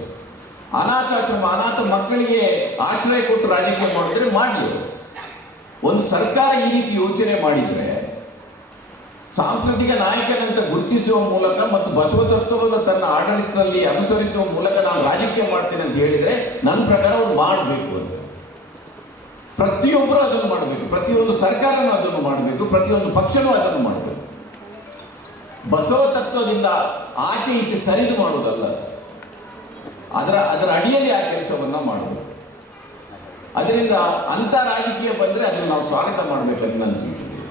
ಅನಾಥಾಶ್ರಮ ಅನಾಥ ಮಕ್ಕಳಿಗೆ ಆಶ್ರಯ ಕೊಟ್ಟು ರಾಜಕೀಯ ಮಾಡಿದರೆ ಮಾಡಲಿ ಅವರು. ಒಂದು ಸರ್ಕಾರ ಈ ರೀತಿ ಯೋಚನೆ ಮಾಡಿದರೆ ಸಾಂಸ್ಕೃತಿಕ ನಾಯಕನಂತ ಗುರುತಿಸುವ ಮೂಲಕ ಮತ್ತು ಬಸವ ತತ್ವವನ್ನು ತನ್ನ ಆಡಳಿತದಲ್ಲಿ ಅನುಸರಿಸುವ ಮೂಲಕ ನಾನು ರಾಜಕೀಯ ಮಾಡ್ತೇನೆ ಅಂತ ಹೇಳಿದರೆ ನನ್ನ ಪ್ರಕಾರ ಅವರು ಮಾಡಬೇಕು ಅಂತ. ಪ್ರತಿಯೊಬ್ಬರು ಅದನ್ನು ಮಾಡಬೇಕು, ಪ್ರತಿಯೊಂದು ಸರ್ಕಾರನೂ ಅದನ್ನು ಮಾಡಬೇಕು, ಪ್ರತಿಯೊಂದು ಪಕ್ಷನೂ ಅದನ್ನು ಮಾಡಬೇಕು. ಬಸವ ತತ್ವದಿಂದ ಆಚೆ ಈಚೆ ಸರಿದು ಮಾಡುವುದಲ್ಲ, ಅದರ ಅಡಿಯಲ್ಲಿ ಆ ಕೆಲಸವನ್ನ ಮಾಡಬೇಕು. ಅದರಿಂದ ಅಂಥ ರಾಜಕೀಯ ಬಂದರೆ ಅದನ್ನು ನಾವು ಸ್ವಾಗತ ಮಾಡಬೇಕಂತ ನಾನು ತಿಳಿದಿದ್ದೇನೆ.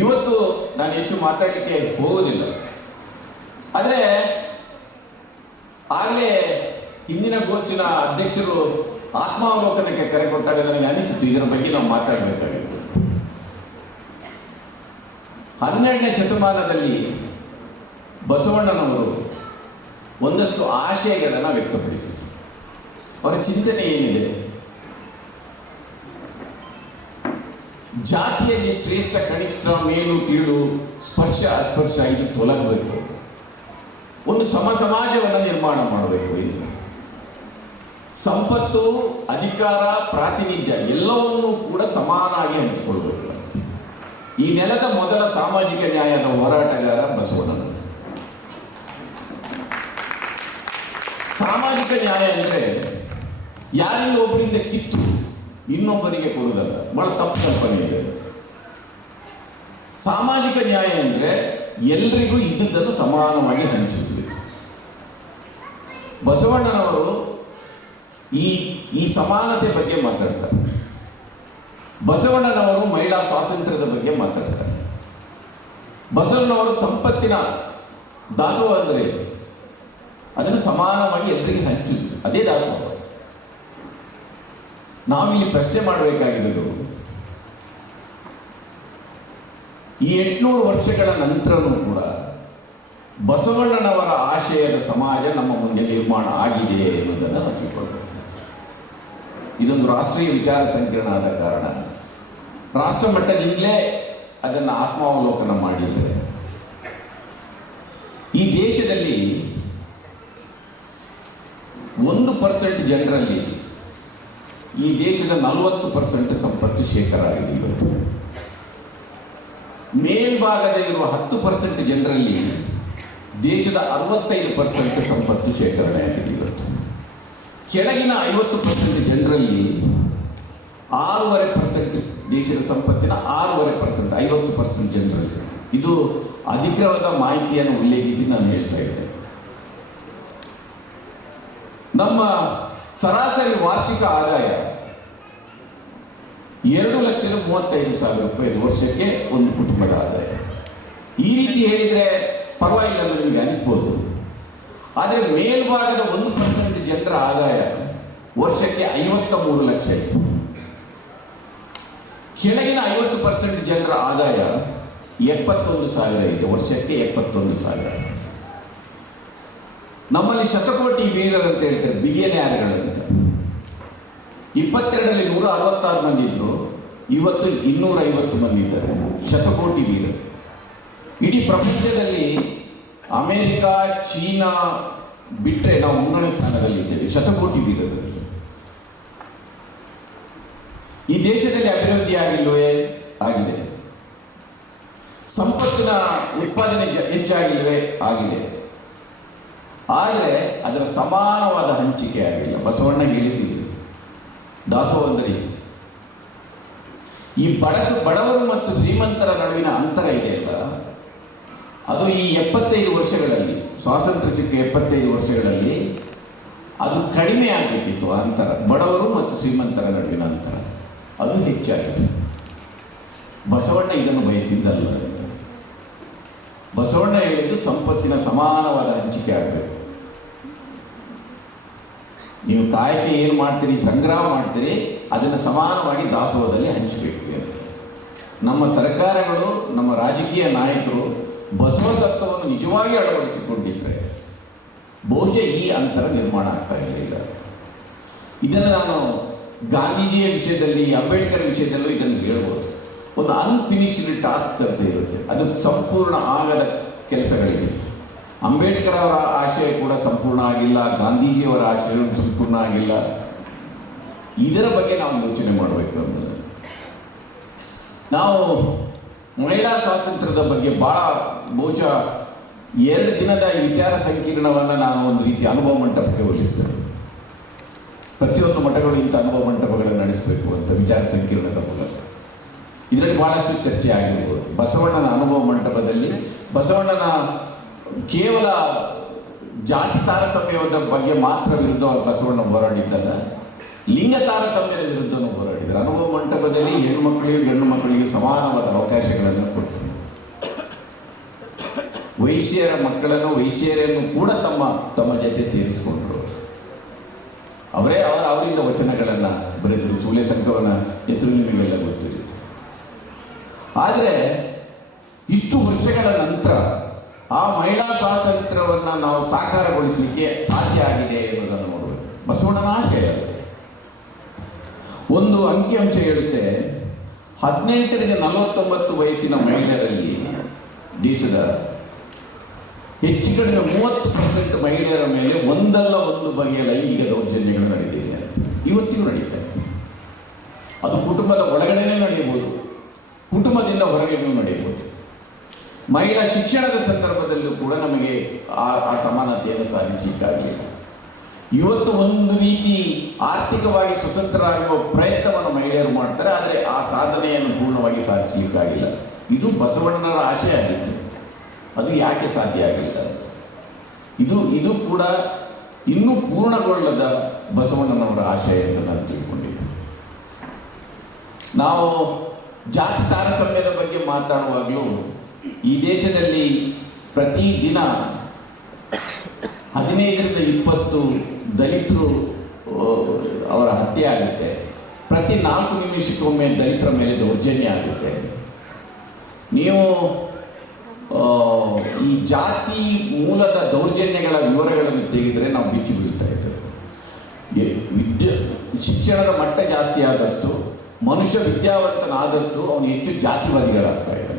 ಇವತ್ತು ನಾನು ಹೆಚ್ಚು ಮಾತಾಡಲಿಕ್ಕೆ ಹೋಗುವುದಿಲ್ಲ. ಆದರೆ ಆಗಲೇ ಹಿಂದಿನ ಕೋಚಿನ ಅಧ್ಯಕ್ಷರು ಆತ್ಮಾವಲೋಕನಕ್ಕೆ ಕರೆ ಕೊಟ್ಟಾಗ ನನಗೆ ಅನಿಸಿತು ಇದರ ಬಗ್ಗೆ ನಾವು ಮಾತಾಡಬೇಕಾಗಿತ್ತು. 12ನೇ ಶತಮಾನದಲ್ಲಿ ಬಸವಣ್ಣನವರು ಒಂದಷ್ಟು ಆಶಯಗಳನ್ನು ವ್ಯಕ್ತಪಡಿಸಿದರು. ಅವರ ಚಿಂತನೆ ಏನಿದೆ, ಜಾತಿಯಲ್ಲಿ ಶ್ರೇಷ್ಠ ಕನಿಷ್ಠ ಮೇಲು ಕೀಳು ಸ್ಪರ್ಶ ಅಸ್ಪರ್ಶ ಇದು ತೊಲಗಬೇಕು, ಒಂದು ಸಮಾಜವನ್ನು ನಿರ್ಮಾಣ ಮಾಡಬೇಕು. ಇದು ಸಂಪತ್ತು, ಅಧಿಕಾರ, ಪ್ರಾತಿನಿಧ್ಯ ಎಲ್ಲವನ್ನೂ ಕೂಡ ಸಮಾನಾಗಿ ಹಂಚಿಕೊಳ್ಬೇಕು. ಈ ನೆಲದ ಮೊದಲ ಸಾಮಾಜಿಕ ನ್ಯಾಯದ ಹೋರಾಟಗಾರ ಬಸವಣ್ಣನವರು. ಸಾಮಾಜಿಕ ನ್ಯಾಯ ಅಂದರೆ ಯಾರಿಂದ ಒಬ್ಬರಿಂದ ಕಿತ್ತು ಇನ್ನೊಬ್ಬರಿಗೆ ಕೊಡುವುದಲ್ಲ, ಬಹಳ ತಪ್ಪು ಕಲ್ಪನೆ ಇದೆ. ಸಾಮಾಜಿಕ ನ್ಯಾಯ ಅಂದರೆ ಎಲ್ರಿಗೂ ಇದ್ದುದನ್ನು ಸಮಾನವಾಗಿ ಹಂಚುವುದು. ಬಸವಣ್ಣನವರು ಈ ಸಮಾನತೆ ಬಗ್ಗೆ ಮಾತಾಡ್ತಾರೆ. ಬಸವಣ್ಣನವರು ಮಹಿಳಾ ಸ್ವಾತಂತ್ರ್ಯದ ಬಗ್ಗೆ ಮಾತಾಡ್ತಾರೆ. ಬಸವಣ್ಣನವರು ಸಂಪತ್ತಿನ ದಾಸೋಹ ಅಂದರೆ ಅದನ್ನು ಸಮಾನವಾಗಿ ಎಲ್ಲರಿಗೆ ಹಂಚುವುದು, ಅದೇ ದಾಸೋಹ. ನಾವಿಲ್ಲಿ ಪ್ರಶ್ನೆ ಮಾಡಬೇಕಾಗಿದ್ದು, ಈ 800 ವರ್ಷಗಳ ನಂತರನೂ ಕೂಡ ಬಸವಣ್ಣನವರ ಆಶಯದ ಸಮಾಜ ನಮ್ಮ ಮುಂದೆ ನಿರ್ಮಾಣ ಆಗಿದೆ ಎನ್ನುವುದನ್ನು ನಾವು ತಿಳ್ಕೊಳ್ಬೇಕು. ಇದೊಂದು ರಾಷ್ಟ್ರೀಯ ವಿಚಾರ ಸಂಕಿರಣ ಆದ ಕಾರಣ ರಾಷ್ಟ್ರ ಮಟ್ಟದಿಂದಲೇ ಅದನ್ನು ಆತ್ಮಾವಲೋಕನ ಮಾಡಿದರೆ, ಈ ದೇಶದಲ್ಲಿ 1% ಜನರಲ್ಲಿ ಈ ದೇಶದ 40% ಸಂಪತ್ತು ಶೇಖರ ಆಗಿದೆ. ಇವತ್ತು ಮೇಲ್ಭಾಗದಲ್ಲಿರುವ 10% ಜನರಲ್ಲಿ ದೇಶದ 65% ಸಂಪತ್ತು ಶೇಖರಣೆ ಆಗಿದೆ. ಇವತ್ತು ಕೆಳಗಿನ 50% ಜನರಲ್ಲಿ 6.5% ದೇಶದ ಸಂಪತ್ತಿನ 6.5% 50% ಜನರಲ್ಲಿ. ಇದು ಅಧಿಕೃತ ಮಾಹಿತಿಯನ್ನು ಉಲ್ಲೇಖಿಸಿ ನಾನು ಹೇಳ್ತಾ ಇದ್ದೆ. ನಮ್ಮ ಸರಾಸರಿ ವಾರ್ಷಿಕ ಆದಾಯ 2,35,000 ರೂಪಾಯಿ ವರ್ಷಕ್ಕೆ ಒಂದು ಕುಟುಂಬದ ಆದಾಯ. ಈ ರೀತಿ ಹೇಳಿದರೆ ಪರವಾಗಿಲ್ಲ ಅಂತ ನಿಮಗೆ ಅನಿಸ್ಬೋದು. ಆದರೆ ಮೇಲ್ಭಾಗದ 1% ಜನರ ಆದಾಯ ವರ್ಷಕ್ಕೆ 53 ಲಕ್ಷ ಇದೆ. ಕೆಳಗಿನ 50% ಜನರ ಆದಾಯ 71,000 ಇದೆ, ವರ್ಷಕ್ಕೆ 71,000. ನಮ್ಮಲ್ಲಿ ಶತಕೋಟಿ ವೀರರು ಅಂತ ಹೇಳ್ತಾರೆ, ಬಿಲಿಯನ್ಯಾರ್ಗಳಂತ. 22ರಲ್ಲಿ 166 ಮಂದಿ ಇದ್ರು, ಇವತ್ತು 250 ಮಂದಿ ಇದ್ದಾರೆ ಶತಕೋಟಿ ವೀರರು. ಇಡೀ ಪ್ರಪಂಚದಲ್ಲಿ ಅಮೇರಿಕಾ, ಚೀನಾ ಬಿಟ್ಟರೆ ನಾವು 3ನೇ ಸ್ಥಾನದಲ್ಲಿದ್ದೇವೆ ಶತಕೋಟಿ ವೀರರು. ಈ ದೇಶದಲ್ಲಿ ಅಭಿವೃದ್ಧಿ ಆಗಿಲ್ವೇ? ಆಗಿದೆ. ಸಂಪತ್ತಿನ ಉತ್ಪಾದನೆ ಹೆಚ್ಚಾಗಿಲ್ವೇ? ಆಗಿದೆ. ಆದರೆ ಅದರ ಸಮಾನವಾದ ಹಂಚಿಕೆ ಆಗಿಲ್ಲ. ಬಸವಣ್ಣ ಹೇಳಿದ್ದೀರಿ, ದಾಸೋಹ ರೀತಿ ಈ ಬಡವರು ಮತ್ತು ಶ್ರೀಮಂತರ ನಡುವಿನ ಅಂತರ ಇದೆಯಲ್ಲ, ಅದು ಈ 75 ವರ್ಷಗಳಲ್ಲಿ ಸ್ವಾತಂತ್ರ್ಯ ಸಿಕ್ಕ 75 ವರ್ಷಗಳಲ್ಲಿ ಅದು ಕಡಿಮೆ ಆಗಬೇಕಿತ್ತು. ಅಂತರ ಬಡವರು ಮತ್ತು ಶ್ರೀಮಂತರ ನಡುವಿನ ಅಂತರ ಅದು ಹೆಚ್ಚಾಗಿದೆ. ಬಸವಣ್ಣ ಇದನ್ನು ಬಯಸಿದ್ದಲ್ಲ ಅಂತ. ಬಸವಣ್ಣ ಹೇಳಿದ್ದು ಸಂಪತ್ತಿನ ಸಮಾನವಾದ ಹಂಚಿಕೆ ಆಗಬೇಕು. ನೀವು ಕಾಯಕ ಏನು ಮಾಡ್ತೀರಿ, ಸಂಗ್ರಹ ಮಾಡ್ತೀರಿ, ಅದನ್ನು ಸಮಾನವಾಗಿ ದಾಸೋಹದಲ್ಲಿ ಹಂಚಬೇಕು. ನಮ್ಮ ಸರ್ಕಾರಗಳು, ನಮ್ಮ ರಾಜಕೀಯ ನಾಯಕರು ಬಸವ ತತ್ವವನ್ನು ನಿಜವಾಗಿ ಅಳವಡಿಸಿಕೊಂಡಿದ್ದರೆ ಬಹುಶಃ ಈ ಅಂತರ ನಿರ್ಮಾಣ ಆಗ್ತಾ ಇರಲಿಲ್ಲ. ಇದನ್ನು ನಾನು ಗಾಂಧೀಜಿಯ ವಿಷಯದಲ್ಲಿ, ಅಂಬೇಡ್ಕರ್ ವಿಷಯದಲ್ಲೂ ಇದನ್ನು ಹೇಳ್ಬೋದು. ಒಂದು ಅನ್ಫಿನಿಶ್ಡ್ ಟಾಸ್ಕ್ ಅಂತ ಇರುತ್ತೆ, ಅದು ಸಂಪೂರ್ಣ ಆಗದ ಕೆಲಸಗಳಿದೆ. ಅಂಬೇಡ್ಕರ್ ಅವರ ಆಶಯ ಕೂಡ ಸಂಪೂರ್ಣ ಆಗಿಲ್ಲ, ಗಾಂಧೀಜಿಯವರ ಆಶಯ ಸಂಪೂರ್ಣ ಆಗಿಲ್ಲ. ಇದರ ಬಗ್ಗೆ ನಾವು ಯೋಚನೆ ಮಾಡಬೇಕು ಅನ್ನೋದು. ನಾವು ಮಹಿಳಾ ಸ್ವಾತಂತ್ರ್ಯದ ಬಗ್ಗೆ ಬಹುಶಃ 2 ದಿನದ ವಿಚಾರ ಸಂಕಿರಣವನ್ನು ನಾನು ಒಂದು ರೀತಿ ಅನುಭವ ಮಂಟಪಕ್ಕೆ ಹೋಗಿರ್ತೇನೆ. ಪ್ರತಿಯೊಂದು ಮಠಗಳು ಇಂಥ ಅನುಭವ ಮಂಟಪಗಳನ್ನು ನಡೆಸಬೇಕು ಅಂತ ವಿಚಾರ ಸಂಕಿರಣದ ಮೂಲಕ. ಇದರಲ್ಲಿ ಬಹಳಷ್ಟು ಚರ್ಚೆ ಆಗಿರ್ಬೋದು. ಬಸವಣ್ಣನ ಅನುಭವ ಮಂಟಪದಲ್ಲಿ ಬಸವಣ್ಣನ ಕೇವಲ ಜಾತಿ ತಾರತಮ್ಯದ ಬಗ್ಗೆ ಮಾತ್ರ ವಿರುದ್ಧ ಬಸವಣ್ಣ ಹೋರಾಡಿದ್ದಲ್ಲ, ಲಿಂಗ ತಾರತಮ್ಯದ ವಿರುದ್ಧನೂ ಹೋರಾಡಿದರು. ಅನುಭವ ಮಂಟಪದಲ್ಲಿ ಹೆಣ್ಣು ಮಕ್ಕಳಿಗೆ ಗಂಡು ಮಕ್ಕಳಿಗೆ ಸಮಾನವಾದ ಅವಕಾಶಗಳನ್ನು ಕೊಟ್ಟರು. ವೈಶ್ಯರ ಮಕ್ಕಳನ್ನು, ವೈಶ್ಯರನ್ನು ಕೂಡ ತಮ್ಮ ಜೊತೆ ಸೇರಿಸಿಕೊಂಡ್ರು. ಅವರಿಂದ ವಚನಗಳನ್ನು ಬರೆದರು. ಸೂಲೆ ಸಂಕವನ ಹೆಸರು ನಿಮಗೆಲ್ಲ ಗೊತ್ತಿರುತ್ತೆ. ಆದರೆ ಇಷ್ಟು ವರ್ಷಗಳ ನಂತರ ಆ ಮಹಿಳಾ ಸ್ವಾತಂತ್ರ್ಯವನ್ನು ನಾವು ಸಾಕಾರಗೊಳಿಸಲಿಕ್ಕೆ ಸಾಧ್ಯ ಆಗಿದೆ ಎನ್ನುವುದನ್ನು ನೋಡಬೇಕು. ಬಸವಣ್ಣನ ಆಶಯ ಒಂದು ಅಂಕಿಅಂಶ ಹೇಳುತ್ತೆ, 18ರಿಂದ 49 ವಯಸ್ಸಿನ ಮಹಿಳೆಯರಲ್ಲಿ ದೇಶದ ಹೆಚ್ಚು ಕಡಿಮೆ 30% ಮಹಿಳೆಯರ ಮೇಲೆ ಒಂದಲ್ಲ ಒಂದು ಬಗೆಯ ಲೈಂಗಿಕ ದೌರ್ಜನ್ಯಗಳು ನಡೆದಿದೆ ಅಂತ ಇವತ್ತಿಗೂ ನಡೀತಾ ಇದೆ. ಅದು ಕುಟುಂಬದ ಒಳಗಡೆನೇ ನಡೆಯಬಹುದು, ಕುಟುಂಬದಿಂದ ಹೊರಗಡೆಯೂ ನಡೆಯಬಹುದು. ಮಹಿಳಾ ಶಿಕ್ಷಣದ ಸಂದರ್ಭದಲ್ಲೂ ಕೂಡ ನಮಗೆ ಆ ಸಮಾನತೆಯನ್ನು ಸಾಧಿಸಲಿಕ್ಕಾಗಲಿಲ್ಲ. ಇವತ್ತು ಒಂದು ರೀತಿ ಆರ್ಥಿಕವಾಗಿ ಸ್ವತಂತ್ರರಾಗುವ ಪ್ರಯತ್ನವನ್ನು ಮಹಿಳೆಯರು ಮಾಡ್ತಾರೆ, ಆದರೆ ಆ ಸಾಧನೆಯನ್ನು ಪೂರ್ಣವಾಗಿ ಸಾಧಿಸಲಿಕ್ಕಾಗಿಲ್ಲ. ಇದು ಬಸವಣ್ಣನವರ ಆಶಯ ಆಗಿತ್ತು, ಅದು ಯಾಕೆ ಸಾಧ್ಯ ಆಗಿಲ್ಲ ಅಂತ. ಇದು ಕೂಡ ಇನ್ನೂ ಪೂರ್ಣಗೊಳ್ಳದ ಬಸವಣ್ಣನವರ ಆಶಯ ಅಂತ ನಾನು ತಿಳ್ಕೊಂಡಿದ್ದೆ. ನಾವು ಜಾತಿ ತಾರತಮ್ಯದ ಬಗ್ಗೆ ಮಾತಾಡುವಾಗಲೂ ಈ ದೇಶದಲ್ಲಿ ಪ್ರತಿದಿನ 15ರಿಂದ 20 ದಲಿತರು ಅವರ ಹತ್ಯೆ ಆಗುತ್ತೆ. ಪ್ರತಿ 4 ನಿಮಿಷಕ್ಕೊಮ್ಮೆ ದಲಿತರ ಮೇಲೆ ದೌರ್ಜನ್ಯ ಆಗುತ್ತೆ. ನೀವು ಈ ಜಾತಿ ಮೂಲದ ದೌರ್ಜನ್ಯಗಳ ವಿವರಗಳನ್ನು ತೆಗೆದರೆ ನಾವು ಬಿಚ್ಚಿ ಬೀಳ್ತಾ ಇದ್ದೇವೆ. ಶಿಕ್ಷಣದ ಮಟ್ಟ ಜಾಸ್ತಿ ಆದಷ್ಟು, ಮನುಷ್ಯ ವಿದ್ಯಾವಂತನಾದಷ್ಟು ಅವನು ಹೆಚ್ಚು ಜಾತಿವಾದಿಗಳಾಗ್ತಾ ಇದ್ದಾನೆ.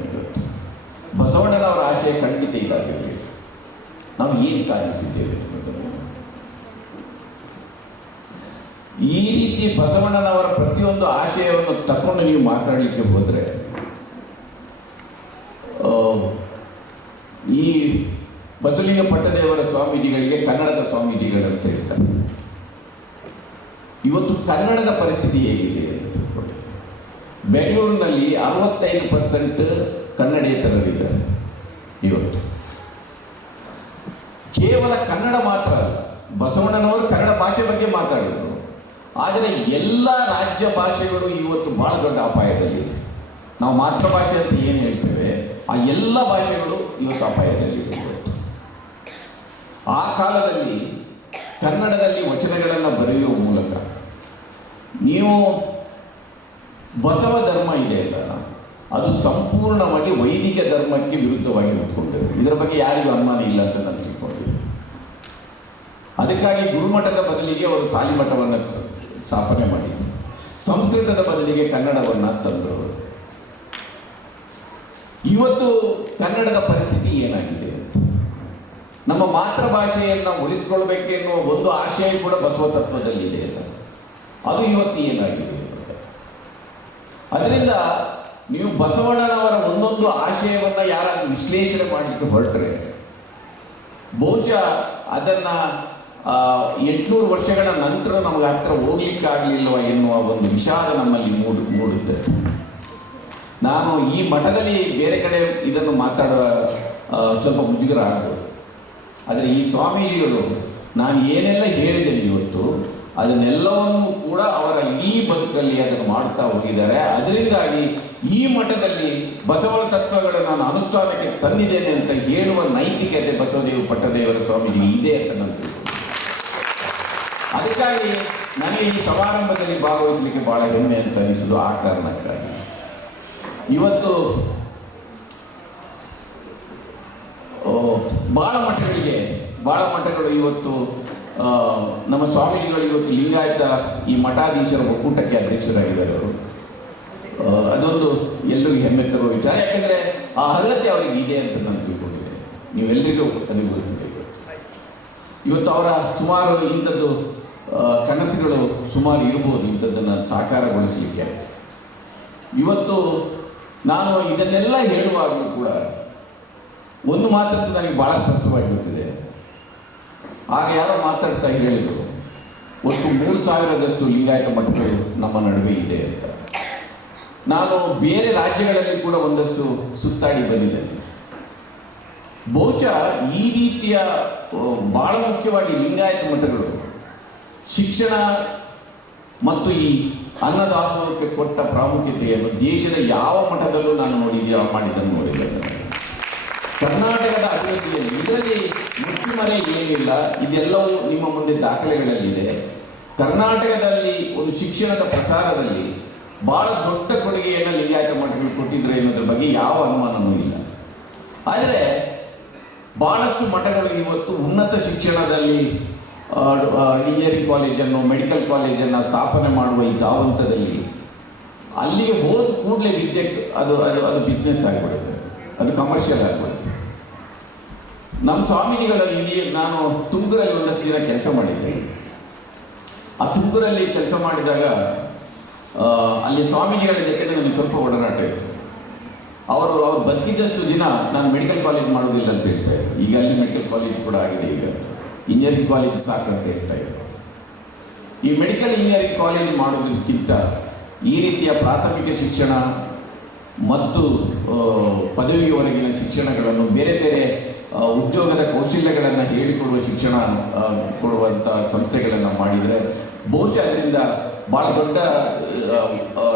ಬಸವಣ್ಣನವರ ಆಶಯ ಖಂಡಿತ ಇದಾಗಿರಲಿಲ್ಲ. ನಾವು ಏನು ಸಾಧಿಸಿದ್ದೇವೆ? ಈ ರೀತಿ ಬಸವಣ್ಣನವರ ಪ್ರತಿಯೊಂದು ಆಶಯವನ್ನು ತಕೊಂಡು ನೀವು ಮಾತಾಡಲಿಕ್ಕೆ ಹೋದರೆ, ಈ ಬಸವಲಿಂಗ ಪಟ್ಟದೇವರ ಸ್ವಾಮೀಜಿಗಳಿಗೆ ಕನ್ನಡದ ಸ್ವಾಮೀಜಿಗಳಂತ ಇರ್ತಾರೆ. ಇವತ್ತು ಕನ್ನಡದ ಪರಿಸ್ಥಿತಿ ಹೇಗಿದೆ ಅಂತ ತಿಳ್ಕೊಳ್ಳಿ. ಬೆಂಗಳೂರಿನಲ್ಲಿ 65% ಕನ್ನಡೇತರರಿದ್ದಾರೆ. ಇವತ್ತು ಕೇವಲ ಕನ್ನಡ ಮಾತ್ರ ಅಲ್ಲ, ಬಸವಣ್ಣನವರು ಕನ್ನಡ ಭಾಷೆ ಬಗ್ಗೆ ಮಾತಾಡಿದರು. ಆದರೆ ಎಲ್ಲ ರಾಜ್ಯ ಭಾಷೆಗಳು ಇವತ್ತು ಬಹಳ ದೊಡ್ಡ ಅಪಾಯದಲ್ಲಿದೆ. ನಾವು ಮಾತೃಭಾಷೆ ಅಂತ ಏನು ಹೇಳ್ತೇವೆ, ಆ ಎಲ್ಲ ಭಾಷೆಗಳು ಇವತ್ತು ಅಪಾಯದಲ್ಲಿದೆ. ಇವತ್ತು ಆ ಕಾಲದಲ್ಲಿ ಕನ್ನಡದಲ್ಲಿ ವಚನಗಳನ್ನು ಬರೆಯುವ ಮೂಲಕ ನೀವು ಬಸವ ಧರ್ಮ ಇದೆಯಲ್ಲ, ಅದು ಸಂಪೂರ್ಣವಾಗಿ ವೈದಿಕ ಧರ್ಮಕ್ಕೆ ವಿರುದ್ಧವಾಗಿ ನಿಂತ್ಕೊಂಡಿದೆ. ಇದರ ಬಗ್ಗೆ ಯಾರಿಗೂ ಅನುಮಾನ ಇಲ್ಲ ಅಂತ ನಾನು ತಿಳ್ಕೊಂಡಿದ್ದೆ. ಅದಕ್ಕಾಗಿ ಗುರುಮಠದ ಬದಲಿಗೆ ಅವರು ಸಾಲಿಮಠವನ್ನು ಸ್ಥಾಪನೆ ಮಾಡಿದರು. ಸಂಸ್ಕೃತದ ಬದಲಿಗೆ ಕನ್ನಡವನ್ನು ತಂದರು. ಇವತ್ತು ಕನ್ನಡದ ಪರಿಸ್ಥಿತಿ ಏನಾಗಿದೆ ಅಂತ, ನಮ್ಮ ಮಾತೃಭಾಷೆಯನ್ನು ಉಳಿಸ್ಕೊಳ್ಬೇಕೆನ್ನುವ ಒಂದು ಆಶಯ ಕೂಡ ಬಸವ ತತ್ವದಲ್ಲಿದೆ ಅಲ್ಲ, ಅದು ಇವತ್ತು ಏನಾಗಿದೆ. ಅದರಿಂದ ನೀವು ಬಸವಣ್ಣನವರ ಒಂದೊಂದು ಆಶಯವನ್ನು ಯಾರಾದ್ರೂ ವಿಶ್ಲೇಷಣೆ ಮಾಡಲಿಕ್ಕೆ ಹೊರಟ್ರೆ ಬಹುಶಃ ಅದನ್ನು 800 ವರ್ಷಗಳ ನಂತರ ನಮಗೆ ಹತ್ರ ಹೋಗ್ಲಿಕ್ಕಾಗಲಿಲ್ಲವ ಎನ್ನುವ ಒಂದು ವಿಷಾದ ನಮ್ಮಲ್ಲಿ ಮೂಡುತ್ತೆ. ನಾನು ಈ ಮಠದಲ್ಲಿ ಬೇರೆ ಕಡೆ ಇದನ್ನು ಮಾತಾಡುವ ಸ್ವಲ್ಪ ಮುಜುಗರ ಆಗ್ಬೋದು. ಆದರೆ ಈ ಸ್ವಾಮೀಜಿಗಳು ನಾನು ಏನೆಲ್ಲ ಹೇಳಿದ್ದೇನೆ ಇವತ್ತು ಅದನ್ನೆಲ್ಲವನ್ನೂ ಕೂಡ ಅವರ ಇಡೀ ಬದುಕಲ್ಲಿ ಅದನ್ನು ಮಾಡ್ತಾ ಹೋಗಿದ್ದಾರೆ. ಅದರಿಂದಾಗಿ ಈ ಮಠದಲ್ಲಿ ಬಸವನ ತತ್ವಗಳನ್ನು ನಾನು ಅನುಷ್ಠಾನಕ್ಕೆ ತಂದಿದ್ದೇನೆ ಅಂತ ಹೇಳುವ ನೈತಿಕತೆ ಬಸವದೇವ ಪಟ್ಟದೇವರ ಸ್ವಾಮೀಜಿಗೆ ಇದೆ ಅಂತ ನಾನು ಅದಕ್ಕಾಗಿ ನನಗೆ ಈ ಸಮಾರಂಭದಲ್ಲಿ ಭಾಗವಹಿಸಲಿಕ್ಕೆ ಬಹಳ ಹೆಮ್ಮೆ ಅಂತ ಅನಿಸೋದು ಆ ಕಾರಣಕ್ಕಾಗಿ. ಇವತ್ತು ಬಹಳ ಮಠಗಳು ಇವತ್ತು ನಮ್ಮ ಸ್ವಾಮೀಜಿಗಳು ಇವತ್ತು ಲಿಂಗಾಯತ ಈ ಮಠಾಧೀಶರ ಒಕ್ಕೂಟಕ್ಕೆ ಅಧ್ಯಕ್ಷರಾಗಿದ್ದಾರೆ. ಅವರು ಅದೊಂದು ಎಲ್ಲರಿಗೂ ಹೆಮ್ಮೆ ತರುವ ವಿಚಾರ. ಯಾಕೆಂದರೆ ಆ ಅರ್ಹತೆ ಅವರಿಗೆ ಇದೆ ಅಂತ ನಾನು ತಿಳ್ಕೊಂಡಿದ್ದೇನೆ. ನೀವೆಲ್ಲರಿಗೂ ಅದು ಗೊತ್ತಿದೆ. ಇವತ್ತು ಅವರ ಸುಮಾರು ಇಂಥದ್ದು ಕನಸುಗಳು ಸುಮಾರು ಇರ್ಬೋದು ಇಂಥದ್ದನ್ನು ಸಾಕಾರಗೊಳಿಸಲಿಕ್ಕೆ. ಇವತ್ತು ನಾನು ಇದನ್ನೆಲ್ಲ ಹೇಳುವಾಗಲೂ ಕೂಡ ಒಂದು ಮಾತಂತೂ ನನಗೆ ಭಾಳ ಸ್ಪಷ್ಟವಾಗಿ ಗೊತ್ತಿದೆ. ಆಗ ಯಾರೋ ಮಾತಾಡ್ತಾ ಹೇಳಿದರು, ಒಟ್ಟು 3,000ದಷ್ಟು ಲಿಂಗಾಯತ ಮಠಗಳು ನಮ್ಮ ನಡುವೆ ಇದೆ ಅಂತ. ನಾನು ಬೇರೆ ರಾಜ್ಯಗಳಲ್ಲಿ ಕೂಡ ಒಂದಷ್ಟು ಸುತ್ತಾಡಿ ಬಂದಿದ್ದೇನೆ. ಬಹುಶಃ ಈ ರೀತಿಯ ಬಹಳ ಮುಖ್ಯವಾಗಿ ಲಿಂಗಾಯತ ಮಠಗಳು ಶಿಕ್ಷಣ ಮತ್ತು ಈ ಅನ್ನದಾಸೋಹಕ್ಕೆ ಕೊಟ್ಟ ಪ್ರಾಮುಖ್ಯತೆಯನ್ನು ದೇಶದ ಯಾವ ಮಠದಲ್ಲೂ ನಾನು ಮಾಡಿದ್ದನ್ನು ನೋಡಿದ್ದೇನೆ. ಕರ್ನಾಟಕದ ಅಭಿವೃದ್ಧಿಯಲ್ಲಿ ಇದರಲ್ಲಿ ಮುಚ್ಚುಮರೆ ಏನಿಲ್ಲ, ಇದೆಲ್ಲವೂ ನಿಮ್ಮ ಮುಂದೆ ದಾಖಲೆಗಳಲ್ಲಿದೆ. ಕರ್ನಾಟಕದಲ್ಲಿ ಒಂದು ಶಿಕ್ಷಣದ ಪ್ರಸಾರದಲ್ಲಿ ಬಹಳ ದೊಡ್ಡ ಕೊಡುಗೆಯನ್ನು ಲಿಂಗಾಯತ ಮಠಗಳು ಕೊಟ್ಟಿದ್ರು ಎನ್ನುವುದರ ಬಗ್ಗೆ ಯಾವ ಅನುಮಾನವೂ ಇಲ್ಲ. ಆದರೆ ಬಹಳಷ್ಟು ಮಠಗಳು ಇವತ್ತು ಉನ್ನತ ಶಿಕ್ಷಣದಲ್ಲಿ ಇಂಜಿನಿಯರಿಂಗ್ ಕಾಲೇಜನ್ನು, ಮೆಡಿಕಲ್ ಕಾಲೇಜನ್ನು ಸ್ಥಾಪನೆ ಮಾಡುವ ಈ ಧಾವಂತದಲ್ಲಿ ಅಲ್ಲಿಗೆ ಹೋದ ಕೂಡಲೇ ವಿದ್ಯೆ ಅದು ಬಿಸ್ನೆಸ್ ಆಗಿಬಿಡುತ್ತೆ, ಅದು ಕಮರ್ಷಿಯಲ್ ಆಗಿಬಿಡುತ್ತೆ. ನಮ್ಮ ಸ್ವಾಮೀಜಿಗಳಲ್ಲಿ ಇಲ್ಲಿ ನಾನು ತುಮಕೂರಲ್ಲಿ ಒಂದಷ್ಟು ದಿನ ಕೆಲಸ ಮಾಡಿದ್ದೆ. ಆ ತುಮಕೂರಲ್ಲಿ ಕೆಲಸ ಮಾಡಿದಾಗ ಅಲ್ಲಿ ಸ್ವಾಮೀಜಿಗಳ ಜೊತೆ ನನಗೆ ಸ್ವಲ್ಪ ಒಡನಾಟ ಇತ್ತು. ಅವರು ಬದುಕಿದಷ್ಟು ದಿನ ನಾನು ಮೆಡಿಕಲ್ ಕಾಲೇಜ್ ಮಾಡೋದಿಲ್ಲ ಅಂತ ಹೇಳ್ತಾರೆ. ಈಗ ಅಲ್ಲಿ ಮೆಡಿಕಲ್ ಕಾಲೇಜ್ ಕೂಡ ಆಗಿದೆ, ಈಗ ಇಂಜಿನಿಯರಿಂಗ್ ಕಾಲೇಜ್ ಸಾಕಂತ ಹೇಳ್ತಾ ಇದ್ದಾರೆ. ಈ ಮೆಡಿಕಲ್ ಇಂಜಿನಿಯರಿಂಗ್ ಕಾಲೇಜ್ ಮಾಡೋದಕ್ಕಿಂತ ಈ ರೀತಿಯ ಪ್ರಾಥಮಿಕ ಶಿಕ್ಷಣ ಮತ್ತು ಪದವಿಯವರೆಗಿನ ಶಿಕ್ಷಣಗಳನ್ನು ಬೇರೆ ಬೇರೆ ಉದ್ಯೋಗದ ಕೌಶಲ್ಯಗಳನ್ನು ಹೇಳಿಕೊಡುವ ಶಿಕ್ಷಣ ಕೊಡುವಂಥ ಸಂಸ್ಥೆಗಳನ್ನು ಮಾಡಿದರೆ ಬಹುಶಃ ಅದರಿಂದ ಭಾಳ ದೊಡ್ಡ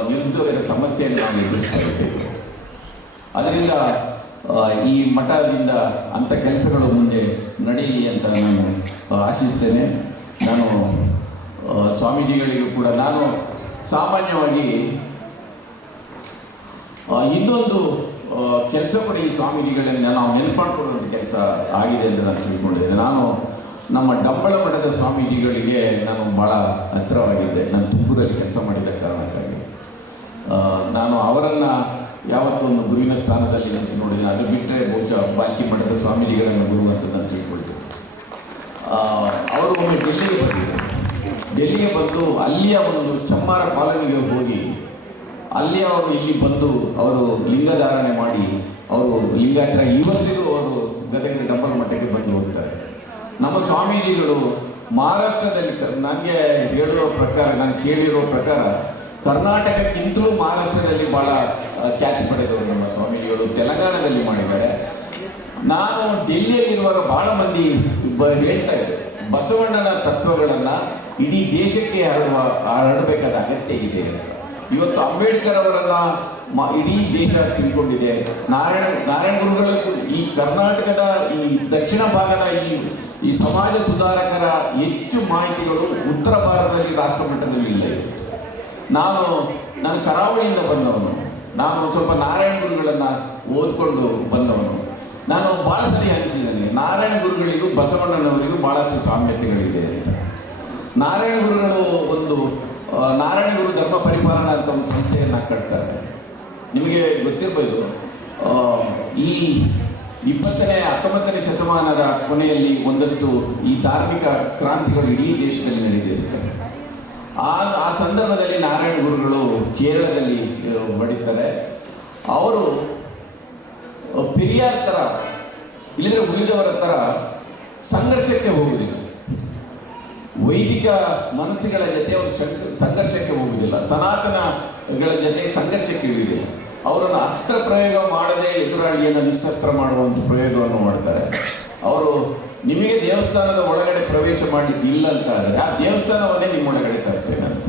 ನಿರುದ್ಯೋಗದ ಸಮಸ್ಯೆಯನ್ನು ನಾವು ಎದುರಿಸ್ತಾ ಇದ್ದೇವೆ. ಅದರಿಂದ ಈ ಮಠದಿಂದ ಅಂಥ ಕೆಲಸಗಳು ಮುಂದೆ ನಡೆಯಲಿ ಅಂತ ನಾನು ಆಶಿಸ್ತೇನೆ. ನಾನು ಸ್ವಾಮೀಜಿಗಳಿಗೂ ಕೂಡ ನಾನು ಸಾಮಾನ್ಯವಾಗಿ ಇನ್ನೊಂದು ಕೆಲಸ ಕೂಡ ಈ ಸ್ವಾಮೀಜಿಗಳನ್ನು ನಾವು ನೆನಪಾಡ್ಕೊಳ್ಳುವಂಥ ಕೆಲಸ ಆಗಿದೆ ಅಂತ ನಾನು ತಿಳ್ಕೊಂಡಿದ್ದೆ. ನಾನು ನಮ್ಮ ಡಂಬಳ ಮಠದ ಸ್ವಾಮೀಜಿಗಳಿಗೆ ನಾನು ಭಾಳ ಹತ್ತಿರವಾಗಿದ್ದೆ. ನಾನು ತುಮಕೂರಲ್ಲಿ ಕೆಲಸ ಮಾಡಿದ ಕಾರಣಕ್ಕಾಗಿ ನಾನು ಅವರನ್ನು ಯಾವತ್ತೂ ಒಂದು ಗುರುವಿನ ಸ್ಥಾನದಲ್ಲಿ ಅಂತ ನೋಡಿದ್ದೀನಿ. ಅದು ಬಿಟ್ಟರೆ ಬಹುಶಃ ಬಾಲ್ಕಿ ಮಠದ ಸ್ವಾಮೀಜಿಗಳನ್ನು ಗುರು ಅಂತ ನಾನು ತಿಳ್ಕೊಳ್ತೀನಿ. ಅವರು ಒಮ್ಮೆ ಡೆಲ್ಲಿಗೆ ಬಂದು ಅಲ್ಲಿಯ ಒಂದು ಚಮ್ಮಾರ ಕಾಲೋನಿಗೆ ಹೋಗಿ ಅಲ್ಲಿ ಅವರು ಇಲ್ಲಿ ಬಂದು ಅವರು ಲಿಂಗಧಾರಣೆ ಮಾಡಿ ಅವರು ಲಿಂಗಾಯತರ ಇವತ್ತಿಗೂ ಅವರು ಗದಗಿನ ಡಂಬಳ ಮಠಕ್ಕೆ ಬಂದು ಹೋಗ್ತಾರೆ. ನಮ್ಮ ಸ್ವಾಮೀಜಿಗಳು ಮಹಾರಾಷ್ಟ್ರದಲ್ಲಿ ನನಗೆ ಹೇಳುವ ಪ್ರಕಾರ, ನಾನು ಕೇಳಿರೋ ಪ್ರಕಾರ ಕರ್ನಾಟಕಕ್ಕಿಂತಲೂ ಮಹಾರಾಷ್ಟ್ರದಲ್ಲಿ ಭಾಳ ಖ್ಯಾತಿ ಪಡೆದವರು ನಮ್ಮ ಸ್ವಾಮೀಜಿಗಳು. ತೆಲಂಗಾಣದಲ್ಲಿ ಮಾಡಿದ್ದಾರೆ. ನಾನು ಡೆಲ್ಲಿಯಲ್ಲಿರುವಾಗ ಭಾಳ ಮಂದಿ ಹೇಳ್ತಾ ಇದ್ದಾರೆ, ಬಸವಣ್ಣನ ತತ್ವಗಳನ್ನು ಇಡೀ ದೇಶಕ್ಕೆ ಹರಡಬೇಕಾದ ಅಗತ್ಯ ಇದೆ ಅಂತ. ಇವತ್ತು ಅಂಬೇಡ್ಕರ್ ಅವರನ್ನು ಇಡೀ ದೇಶ ತಿಳ್ಕೊಂಡಿದೆ. ನಾರಾಯಣ ಗುರುಗಳಕ್ಕೂ ಈ ಕರ್ನಾಟಕದ ಈ ದಕ್ಷಿಣ ಭಾಗದ ಈ ಸಮಾಜ ಸುಧಾರಕರ ಹೆಚ್ಚು ಮಾಹಿತಿಗಳು ಉತ್ತರ ಭಾರತದಲ್ಲಿ ರಾಷ್ಟ್ರ ಮಟ್ಟದಲ್ಲಿ ಇಲ್ಲ. ನಾನು ಕರಾವಳಿಯಿಂದ ಬಂದವನು. ನಾನು ಸ್ವಲ್ಪ ನಾರಾಯಣ ಗುರುಗಳನ್ನು ಓದ್ಕೊಂಡು ಬಂದವನು. ನಾನು ಭಾಳ ಸರಿ ಅನಿಸಿದ್ದೇನೆ, ನಾರಾಯಣ ಗುರುಗಳಿಗೂ ಬಸವಣ್ಣನವರಿಗೂ ಭಾಳಷ್ಟು ಸಾಮ್ಯತೆಗಳಿದೆ ಅಂತ. ನಾರಾಯಣ ಗುರುಗಳು ನಾರಾಯಣ ಗುರು ಧರ್ಮ ಪರಿಪಾಲನಾ ಅಂತ ಒಂದು ಸಂಸ್ಥೆಯನ್ನು ಕಟ್ತಾರೆ. ನಿಮಗೆ ಗೊತ್ತಿರ್ಬೋದು, ಈ 19ನೇ ಶತಮಾನದ ಕೊನೆಯಲ್ಲಿ ಒಂದಷ್ಟು ಈ ಧಾರ್ಮಿಕ ಕ್ರಾಂತಿಗಳು ಇಡೀ ದೇಶದಲ್ಲಿ ನಡೆದಿರುತ್ತವೆ. ಆ ಸಂದರ್ಭದಲ್ಲಿ ನಾರಾಯಣ ಗುರುಗಳು ಕೇರಳದಲ್ಲಿ ಬಡಿತಾರೆ. ಅವರು ಪೆರಿಯಾರ್ ಥರ ಇಲ್ಲದ್ರೆ ಉಳಿದವರ ಥರ ಸಂಘರ್ಷಕ್ಕೆ ಹೋಗುವುದಿಲ್ಲ. ವೈದಿಕ ಮನಸ್ಸುಗಳ ಜೊತೆ ಅವರು ಸಂಘರ್ಷಕ್ಕೆ ಹೋಗುವುದಿಲ್ಲ. ಸನಾತನಗಳ ಜೊತೆ ಸಂಘರ್ಷಕ್ಕೆ ಇಳಿಯುವುದಿಲ್ಲ. ಅವರನ್ನು ಅಸ್ತ್ರ ಪ್ರಯೋಗ ಮಾಡದೆ ಎದುರಾಳಿಯನ್ನು ನಿಸ್ಸಸ್ತ್ರ ಮಾಡುವಂಥ ಪ್ರಯೋಗವನ್ನು ಮಾಡ್ತಾರೆ. ಅವರು ನಿಮಗೆ ದೇವಸ್ಥಾನದ ಒಳಗಡೆ ಪ್ರವೇಶ ಮಾಡಲಿಕ್ಕೆ ಇಲ್ಲ ಅಂತ ಆದರೆ ಆ ದೇವಸ್ಥಾನವನ್ನೇ ನಿಮ್ಮೊಳಗಡೆ ತರ್ತೇನೆ ಅಂತ.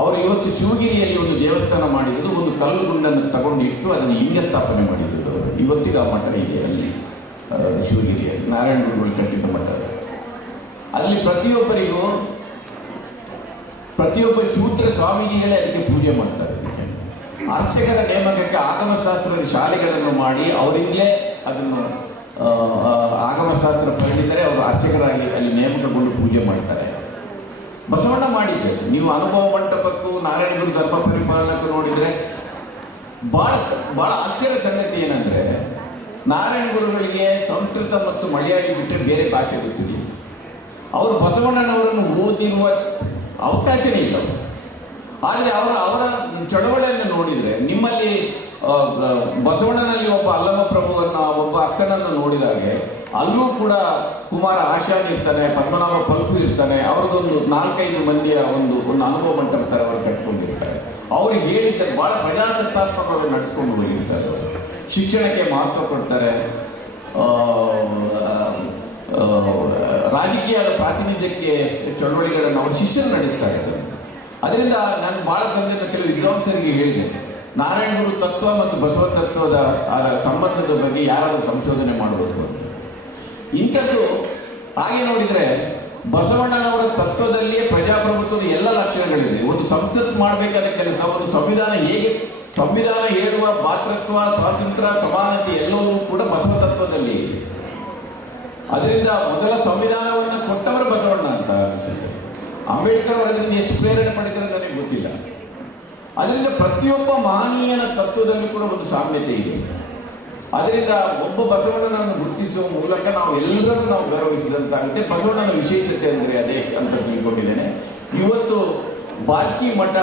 ಅವರು ಇವತ್ತು ಶಿವಗಿರಿಯಲ್ಲಿ ಒಂದು ದೇವಸ್ಥಾನ ಮಾಡಿರೋದು, ಒಂದು ಕಲ್ಲು ಗುಂಡನ್ನು ತಗೊಂಡು ಇಟ್ಟು ಅದನ್ನು ಲಿಂಗ ಸ್ಥಾಪನೆ ಮಾಡಿರೋದು ಅವರು. ಇವತ್ತಿಗೆ ಆ ಮಠ ಇದೆ ಅಲ್ಲಿ ಶಿವಗಿರಿಯಲ್ಲಿ, ನಾರಾಯಣ ಗುರುಗಳು ಕಟ್ಟಿದ್ದ ಮಠ. ಅಲ್ಲಿ ಪ್ರತಿಯೊಬ್ಬ ಶೂದ್ರ ಸ್ವಾಮೀಜಿಗಳೇ ಅದಕ್ಕೆ ಪೂಜೆ ಮಾಡ್ತಾರೆ. ಅರ್ಚಕರ ನೇಮಕಕ್ಕೆ ಆಗಮಶಾಸ್ತ್ರದ ಶಾಲೆಗಳನ್ನು ಮಾಡಿ ಅವರಿಂದಲೇ ಅದನ್ನು ಆಗಮಶಾಸ್ತ್ರ ಪಡೆದಿದ್ದರೆ ಅವರು ಅರ್ಚಕರಾಗಿ ಅಲ್ಲಿ ನೇಮಕಗೊಂಡು ಪೂಜೆ ಮಾಡ್ತಾರೆ. ಬಸವಣ್ಣ ಮಾಡಿದ್ದಾರೆ. ನೀವು ಅನುಭವ ಮಂಟಪಕ್ಕೂ ನಾರಾಯಣ ಗುರು ಧರ್ಮ ಪರಿಪಾಲನಕ್ಕೂ ನೋಡಿದರೆ ಭಾಳ ಆಶ್ಚರ್ಯ ಸಂಗತಿ ಏನಂದರೆ, ನಾರಾಯಣ ಗುರುಗಳಿಗೆ ಸಂಸ್ಕೃತ ಮತ್ತು ಮಲಯಾಳಿ ಬಿಟ್ಟರೆ ಬೇರೆ ಭಾಷೆ ಗೊತ್ತಿರಲಿಲ್ಲ. ಅವರು ಬಸವಣ್ಣನವರನ್ನು ಓದಿರುವ ಅವಕಾಶವೇ ಇಲ್ಲ. ಆದರೆ ಅವರ ಚಳವಳಿಯನ್ನು ನೋಡಿದರೆ, ನಿಮ್ಮಲ್ಲಿ ಬಸವಣ್ಣನಲ್ಲಿ ಒಬ್ಬ ಅಲ್ಲಮ ಪ್ರಭುವನ್ನು, ಒಬ್ಬ ಅಕ್ಕನನ್ನು ನೋಡಿದಾಗೆ ಅಲ್ಲೂ ಕೂಡ ಕುಮಾರ ಆಶಾನ್ ಇರ್ತಾನೆ, ಪದ್ಮನಾಭ ಪಲ್ಪು ಇರ್ತಾನೆ. ಅವ್ರದ್ದೊಂದು 4-5 ಮಂದಿಯ ಒಂದು ಅನುಭವ ಮಂಟಪ ಥರ ಅವರು ಕಟ್ಕೊಂಡಿರ್ತಾರೆ. ಅವರು ಹೇಳಿದ್ದಾರೆ, ಭಾಳ ಪ್ರಜಾಸತ್ತಾತ್ಮಕವಾಗಿ ನಡೆಸ್ಕೊಂಡು ಹೋಗಿರ್ತಾರೆ. ಅವರು ಶಿಕ್ಷಣಕ್ಕೆ ಮಹತ್ವ ಕೊಡ್ತಾರೆ, ರಾಜಕೀಯದ ಪ್ರಾತಿನಿಧ್ಯಕ್ಕೆ ಚಳವಳಿಗಳನ್ನು ಅವರು ಶಿಷ್ಯರು ನಡೆಸ್ತಾ ಇದ್ದಾರೆ. ಅದರಿಂದ ನಾನು ಭಾಳ ಸಂದರ್ಭ ಕೆಲವು ವಿದ್ವಾಂಸರಿಗೆ ಹೇಳಿದೆ, ನಾರಾಯಣ ಗುರು ತತ್ವ ಮತ್ತು ಬಸವ ತತ್ವದ ಸಂಬಂಧದ ಬಗ್ಗೆ ಯಾರಾದರೂ ಸಂಶೋಧನೆ ಮಾಡಬೇಕು ಅಂತ. ಇಂಥದ್ದು ಹಾಗೆ ನೋಡಿದರೆ ಬಸವಣ್ಣನವರ ತತ್ವದಲ್ಲಿಯೇ ಪ್ರಜಾಪ್ರಭುತ್ವದ ಎಲ್ಲ ಲಕ್ಷಣಗಳಿದೆ. ಒಂದು ಸಂಸತ್ ಮಾಡಬೇಕಾದ ಕೆಲಸ, ಒಂದು ಸಂವಿಧಾನ ಹೇಳುವ ಭಾತೃತ್ವ, ಸ್ವಾತಂತ್ರ್ಯ, ಸಮಾನತೆ ಎಲ್ಲವೂ ಕೂಡ ಬಸವ ತತ್ವದಲ್ಲಿ ಇದೆ. ಅದರಿಂದ ಮೊದಲ ಸಂವಿಧಾನವನ್ನು ಕೊಟ್ಟವರು ಬಸವಣ್ಣ ಅಂತ ಅನಿಸುತ್ತೆ. ಅಂಬೇಡ್ಕರ್ ಅವರು ಅದರಿಂದ ಎಷ್ಟು ಪ್ರೇರಣೆ ಪಡೆದರೆ ನನಗೆ ಗೊತ್ತಿಲ್ಲ. ಅದರಿಂದ ಪ್ರತಿಯೊಬ್ಬ ಮಹನೀಯನ ತತ್ವದಲ್ಲಿ ಕೂಡ ಒಂದು ಸಾಮ್ಯತೆ ಇದೆ. ಅದರಿಂದ ಒಬ್ಬ ಬಸವಣ್ಣನನ್ನು ಗುರುತಿಸುವ ಮೂಲಕ ನಾವು ಎಲ್ಲರನ್ನು ನಾವು ಗೌರವಿಸಿದಂತಾಗುತ್ತೆ. ಬಸವಣ್ಣನ ವಿಶೇಷತೆ ಅಂದರೆ ಅದೇ ಅಂತ ತಿಳ್ಕೊಂಡಿದ್ದೇನೆ. ಇವತ್ತು ಬಾಲ್ಕಿ ಮಠ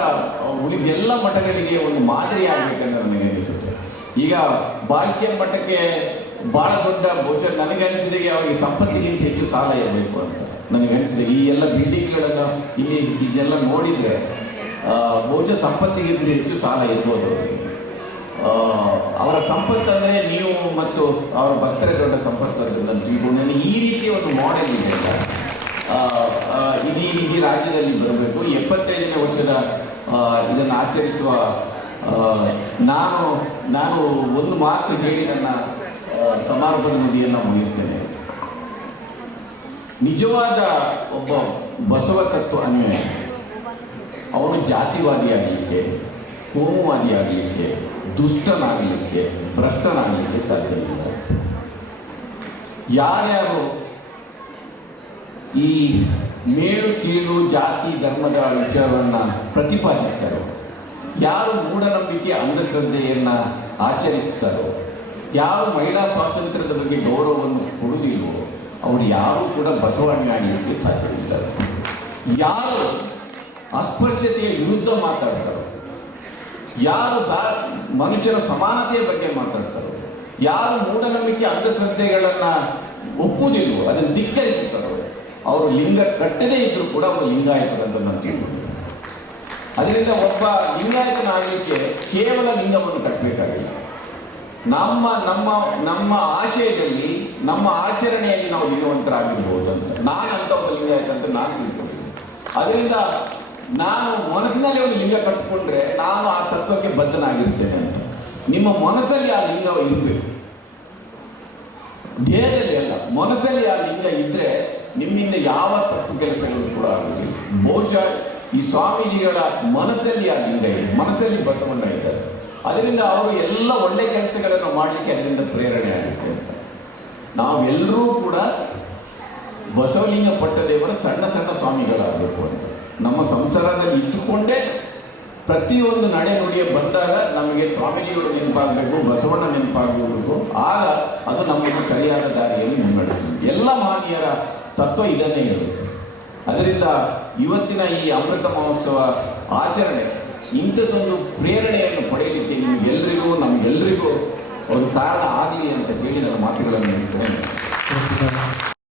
ಉಳಿದ ಎಲ್ಲ ಮಠಗಳಿಗೆ ಒಂದು ಮಾದರಿ ಆಗಬೇಕಂತ ನನಗೆ ಅನಿಸುತ್ತೆ. ಈಗ ಬಾಲ್ಕಿಯ ಮಠಕ್ಕೆ ಭಾಳ ದೊಡ್ಡ, ಬಹುಶಃ ನನಗನಿಸಿದಾಗೆ ಅವರಿಗೆ ಸಂಪತ್ತಿಗಿಂತ ಹೆಚ್ಚು ಸಾಲ ಇರಬೇಕು ಅಂತ ನನಗನಿಸಿದೆ. ಈ ಎಲ್ಲ ಬಿಲ್ಡಿಂಗ್ಗಳನ್ನು ಇದೆಲ್ಲ ನೋಡಿದರೆ ಬಹುಶಃ ಸಂಪತ್ತಿಗಿಂತ ಹೆಚ್ಚು ಸಾಲ ಇರ್ಬೋದು ಅವರಿಗೆ. ಅವರ ಸಂಪತ್ತು ಅಂದರೆ ನೀವು ಮತ್ತು ಅವರ ಭಕ್ತರೇ ದೊಡ್ಡ ಸಂಪತ್ತು ಅಂತ ನಾನು ತಿಳ್ಕೊಂಡೇನೆ. ಈ ರೀತಿಯ ಒಂದು ಮಾಡೆಲ್ ಇದೆ ಇಡೀ ರಾಜ್ಯದಲ್ಲಿ ಬರಬೇಕು. 75ನೇ ವರ್ಷದ ಇದನ್ನು ಆಚರಿಸುವ ನಾನು ಒಂದು ಮಾತು ಹೇಳಿ ನನ್ನ ಸಮಾರಂಭದ ನುಡಿಯನ್ನು ಮುಗಿಸ್ತೇನೆ. ನಿಜವಾದ ಒಬ್ಬ ಬಸವ ತತ್ವ ಅನ್ವಯ ಅವನು ಜಾತಿವಾದಿಯಾಗಲಿಕ್ಕೆ, ಕೋಮುವಾದಿಯಾಗಲಿಕ್ಕೆ, ದುಷ್ಟನಾಗಲಿಕ್ಕೆ, ಭ್ರಷ್ಟನಾಗಲಿಕ್ಕೆ ಸಾಧ್ಯ ಇಲ್ಲ. ಯಾರ್ಯಾರು ಈ ಮೇಲು ಕೀಳು ಜಾತಿ ಧರ್ಮದ ವಿಚಾರವನ್ನು ಪ್ರತಿಪಾದಿಸ್ತಾರೋ, ಯಾರು ಮೂಢನಂಬಿಕೆ ಅಂಧಶ್ರದ್ಧೆಯನ್ನು ಆಚರಿಸ್ತಾರೋ, ಯಾರು ಮಹಿಳಾ ಸ್ವಾತಂತ್ರ್ಯದ ಬಗ್ಗೆ ಗೌರವವನ್ನು ಕೊಡುವುದಿಲ್ವೋ ಅವರು ಯಾರೂ ಕೂಡ ಬಸವಣ್ಣ ಆಗಲಿಕ್ಕೆ ಸಾಧ್ಯವಿಲ್ಲ. ಯಾರು ಅಸ್ಪೃಶ್ಯತೆಯ ವಿರುದ್ಧ ಮಾತಾಡ್ತಾರೋ, ಯಾರು ಮನುಷ್ಯನ ಸಮಾನತೆಯ ಬಗ್ಗೆ ಮಾತಾಡ್ತಾರೋ, ಯಾರು ಮೂಢನಂಬಿಕೆ ಅಂಧಶ್ರದ್ಧೆಗಳನ್ನು ಒಪ್ಪುವುದಿಲ್ವೋ, ಅದನ್ನು ಧಿಕ್ಕರಿಸುತ್ತಾರೋ, ಅವರು ಲಿಂಗ ಕಟ್ಟದೇ ಇದ್ದರೂ ಕೂಡ ಅವರು ಲಿಂಗಾಯತರಂತ ನಾನು ತಿಳ್ಕೊಂಡಿದ್ದೆ. ಅದರಿಂದ ಒಬ್ಬ ಲಿಂಗಾಯತನಾಗಲಿಕ್ಕೆ ಕೇವಲ ಲಿಂಗವನ್ನು ಕಟ್ಟಬೇಕಾಗಿಲ್ಲ. ನಮ್ಮ ಆಶಯದಲ್ಲಿ, ನಮ್ಮ ಆಚರಣೆಯಲ್ಲಿ ನಾವು ಲಿಂಗವಂತರಾಗಿರ್ಬೋದು ಅಂತ ನಾನಂತ ಒಬ್ಬ ಲಿಂಗಾಯತ ಅಂತ ನಾನು ತಿಳ್ಕೊಂಡಿದ್ದೀನಿ. ಅದರಿಂದ ನಾನು ಮನಸ್ಸಿನಲ್ಲಿ ಒಂದು ಲಿಂಗ ಕಟ್ಟಿಕೊಂಡ್ರೆ ನಾನು ಆ ತತ್ವಕ್ಕೆ ಬದ್ಧನಾಗಿರ್ತೇನೆ ಅಂತ. ನಿಮ್ಮ ಮನಸ್ಸಲ್ಲಿ ಆ ಲಿಂಗ ಇರಬೇಕು, ದೇಹದಲ್ಲಿ ಅಲ್ಲ, ಮನಸ್ಸಲ್ಲಿ ಆ ಲಿಂಗ ಇದ್ದರೆ ನಿಮ್ಮಿಂದ ಯಾವ ತಪ್ಪು ಕೆಲಸಗಳು ಕೂಡ ಆಗುವುದಿಲ್ಲ. ಬಹುಶಃ ಈ ಸ್ವಾಮೀಜಿಗಳ ಮನಸ್ಸಲ್ಲಿ ಆ ಲಿಂಗ ಇದೆ, ಮನಸ್ಸಲ್ಲಿ ಬಸವಣ್ಣ ಇದ್ದಾರೆ. ಅದರಿಂದ ಅವರು ಎಲ್ಲ ಒಳ್ಳೆ ಕೆಲಸಗಳನ್ನು ಮಾಡಲಿಕ್ಕೆ ಅದರಿಂದ ಪ್ರೇರಣೆ ಆಗುತ್ತೆ ಅಂತ. ನಾವೆಲ್ಲರೂ ಕೂಡ ಬಸವಲಿಂಗ ಪಟ್ಟದೇವರ ಸಣ್ಣ ಸಣ್ಣ ಸ್ವಾಮಿಗಳಾಗಬೇಕು ಅಂತ ನಮ್ಮ ಸಂಸಾರದಲ್ಲಿ ಇಟ್ಟುಕೊಂಡೇ ಪ್ರತಿಯೊಂದು ನಡೆ ನುಡಿಯ ಬಂದಾಗ ನಮಗೆ ಸ್ವಾಮೀಜಿಗಳು ನೆನಪಾಗಬೇಕು, ಬಸವಣ್ಣ ನೆನಪಾಗಬೇಕು. ಆಗ ಅದು ನಮ್ಮನ್ನು ಸರಿಯಾದ ದಾರಿಯಲ್ಲಿ ಮುನ್ನಡೆಸುತ್ತೆ. ಎಲ್ಲ ಮಹನೀಯರ ತತ್ವ ಇದನ್ನೇ ಹೇಳುತ್ತೆ. ಅದರಿಂದ ಇವತ್ತಿನ ಈ ಅಮೃತ ಮಹೋತ್ಸವ ಆಚರಣೆ ಇಂಥದ್ದೊಂದು ಪ್ರೇರಣೆಯನ್ನು ಪಡೆಯಲಿಕ್ಕೆ ನಿಮಗೆಲ್ಲರಿಗೂ ನಮಗೆಲ್ಲರಿಗೂ ಒಂದು ಕಾರಣ ಆಗಲಿ ಅಂತ ಹೇಳಿ ನನ್ನ ಮಾತುಗಳನ್ನು ಹೇಳ್ತೇನೆ.